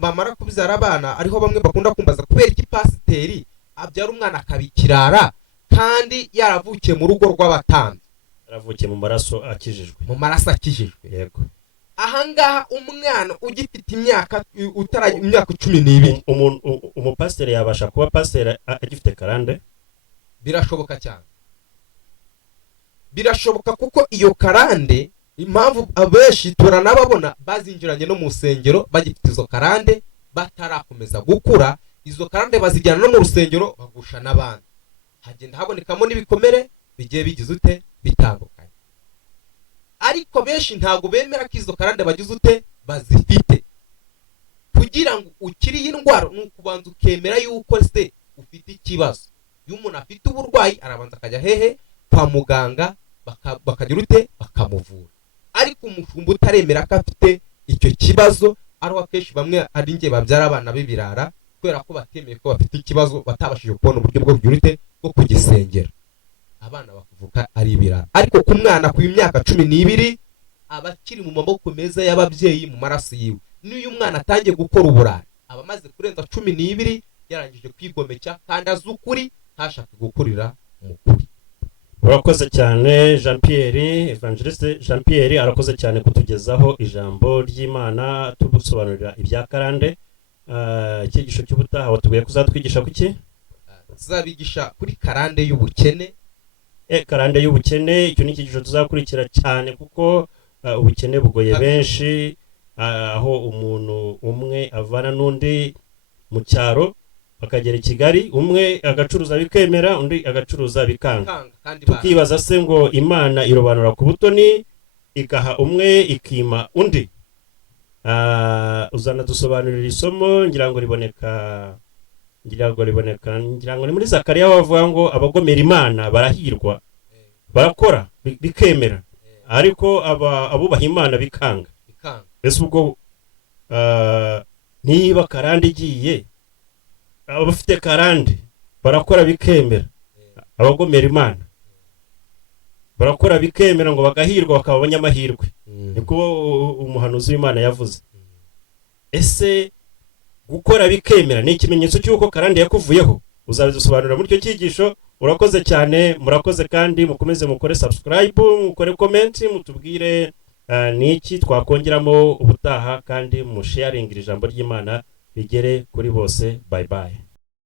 bamara kubyara abana, ariho bamwe bakunda kumbaza kubera iki pasiteri abyara umwana akabikirara kandi yaravukiye mu rugo rw'abatambyi, yaravukiye mu maraso akijijwe. Mu maraso akijijwe. Yego. Ahangaha umwana ugifite imyaka imyaka 12, umupasiteri yabasha kuba pasiteri agifite karande? Birashoboka cyane. Birashoboka, kuko iyo karande, impamvu abenshi turanababona bazinjiranye no mu rusengero bagifite izo karande batarakomeza gukura, izo karande bazijyana no mu rusengero bagusha n'abandi, hagenda habonekamo n'ibikomere bigiye bigize ute bitandukanye. Ariko benshi ntago bemera ko izo karande bagize ute bazifite. Kugira ngo ukiri iyi ndwara nukubanza ukemera yuko se ufite ikibazo. Iyo umuntu afite uburwayi arabanza akajya hehe kwa muganga, bakagira ute bakamuvura. Ariko umushumba utaremera ko afite icyo kibazo, ari akenshi bamwe ari nge babyara abana b'ibirara, kubera ko batemeye ko bafite ikibazo, batabashije kubona uburyo bwo kugira ute bwo kugisengera, abana bakuvuka ari ibirara. Ariko ku mwana ku imyaka 12 abakiri mu maboko meza y'ababyeyi mu maraso yiwe. N'uyu mwana atangiye gukora uburara, aba maze kurenza 12 yarangije kwigomeka kandi azukuri, ntashaka gukurira mu kuri. Urakoze cyane Jean Pierre, Evangeliste Jean Pierre arakoze cyane kutugezaho ijambo ry'Imana, tugusobanurira ibya karande. Icyigisho cy'ubutaha watubwiye kuzatwigisha kuki? Tuzabigisha kuri karande y'ubukene. Karande y'ubukene, icyo ni icyigisho tuzakurikira cyane, kuko ubukene bugoye benshi, aho umuntu umwe avana n'undi mu cyaro bakagera i Kigali, umwe agacuruza bikemera, undi agacuruza bikanga. Tukibaza se ngo Imana irobanura ku butoni igaha umwe ikima undi? Uzana dusobanurira isomo, ngira ngo ni muri Zakariya bavuga ngo abagomera Imana barahirwa, barakora bikemera, ariko abubaha Imana bikanga. Ese ubwo niba karande igiye, abafite karande barakora bikemera, abagomera Imana barakora bikemera ngo bagahirwa bakaba abanyamahirwe, niko umuhanuzi w'Imana yavuze. Ese gukora bikemera ni ikimenyetso cy'uko karande yakuvuyeho? Uzabidusobanurira muri icyo cyigisho. Urakoze cyane, murakoze kandi mukomeze mukore subscribe, mukore comment, mutubwire ni iki twakongeramo ubutaha kandi mu sharing ijambo ry'Imana rigere kuri bose. Bye bye.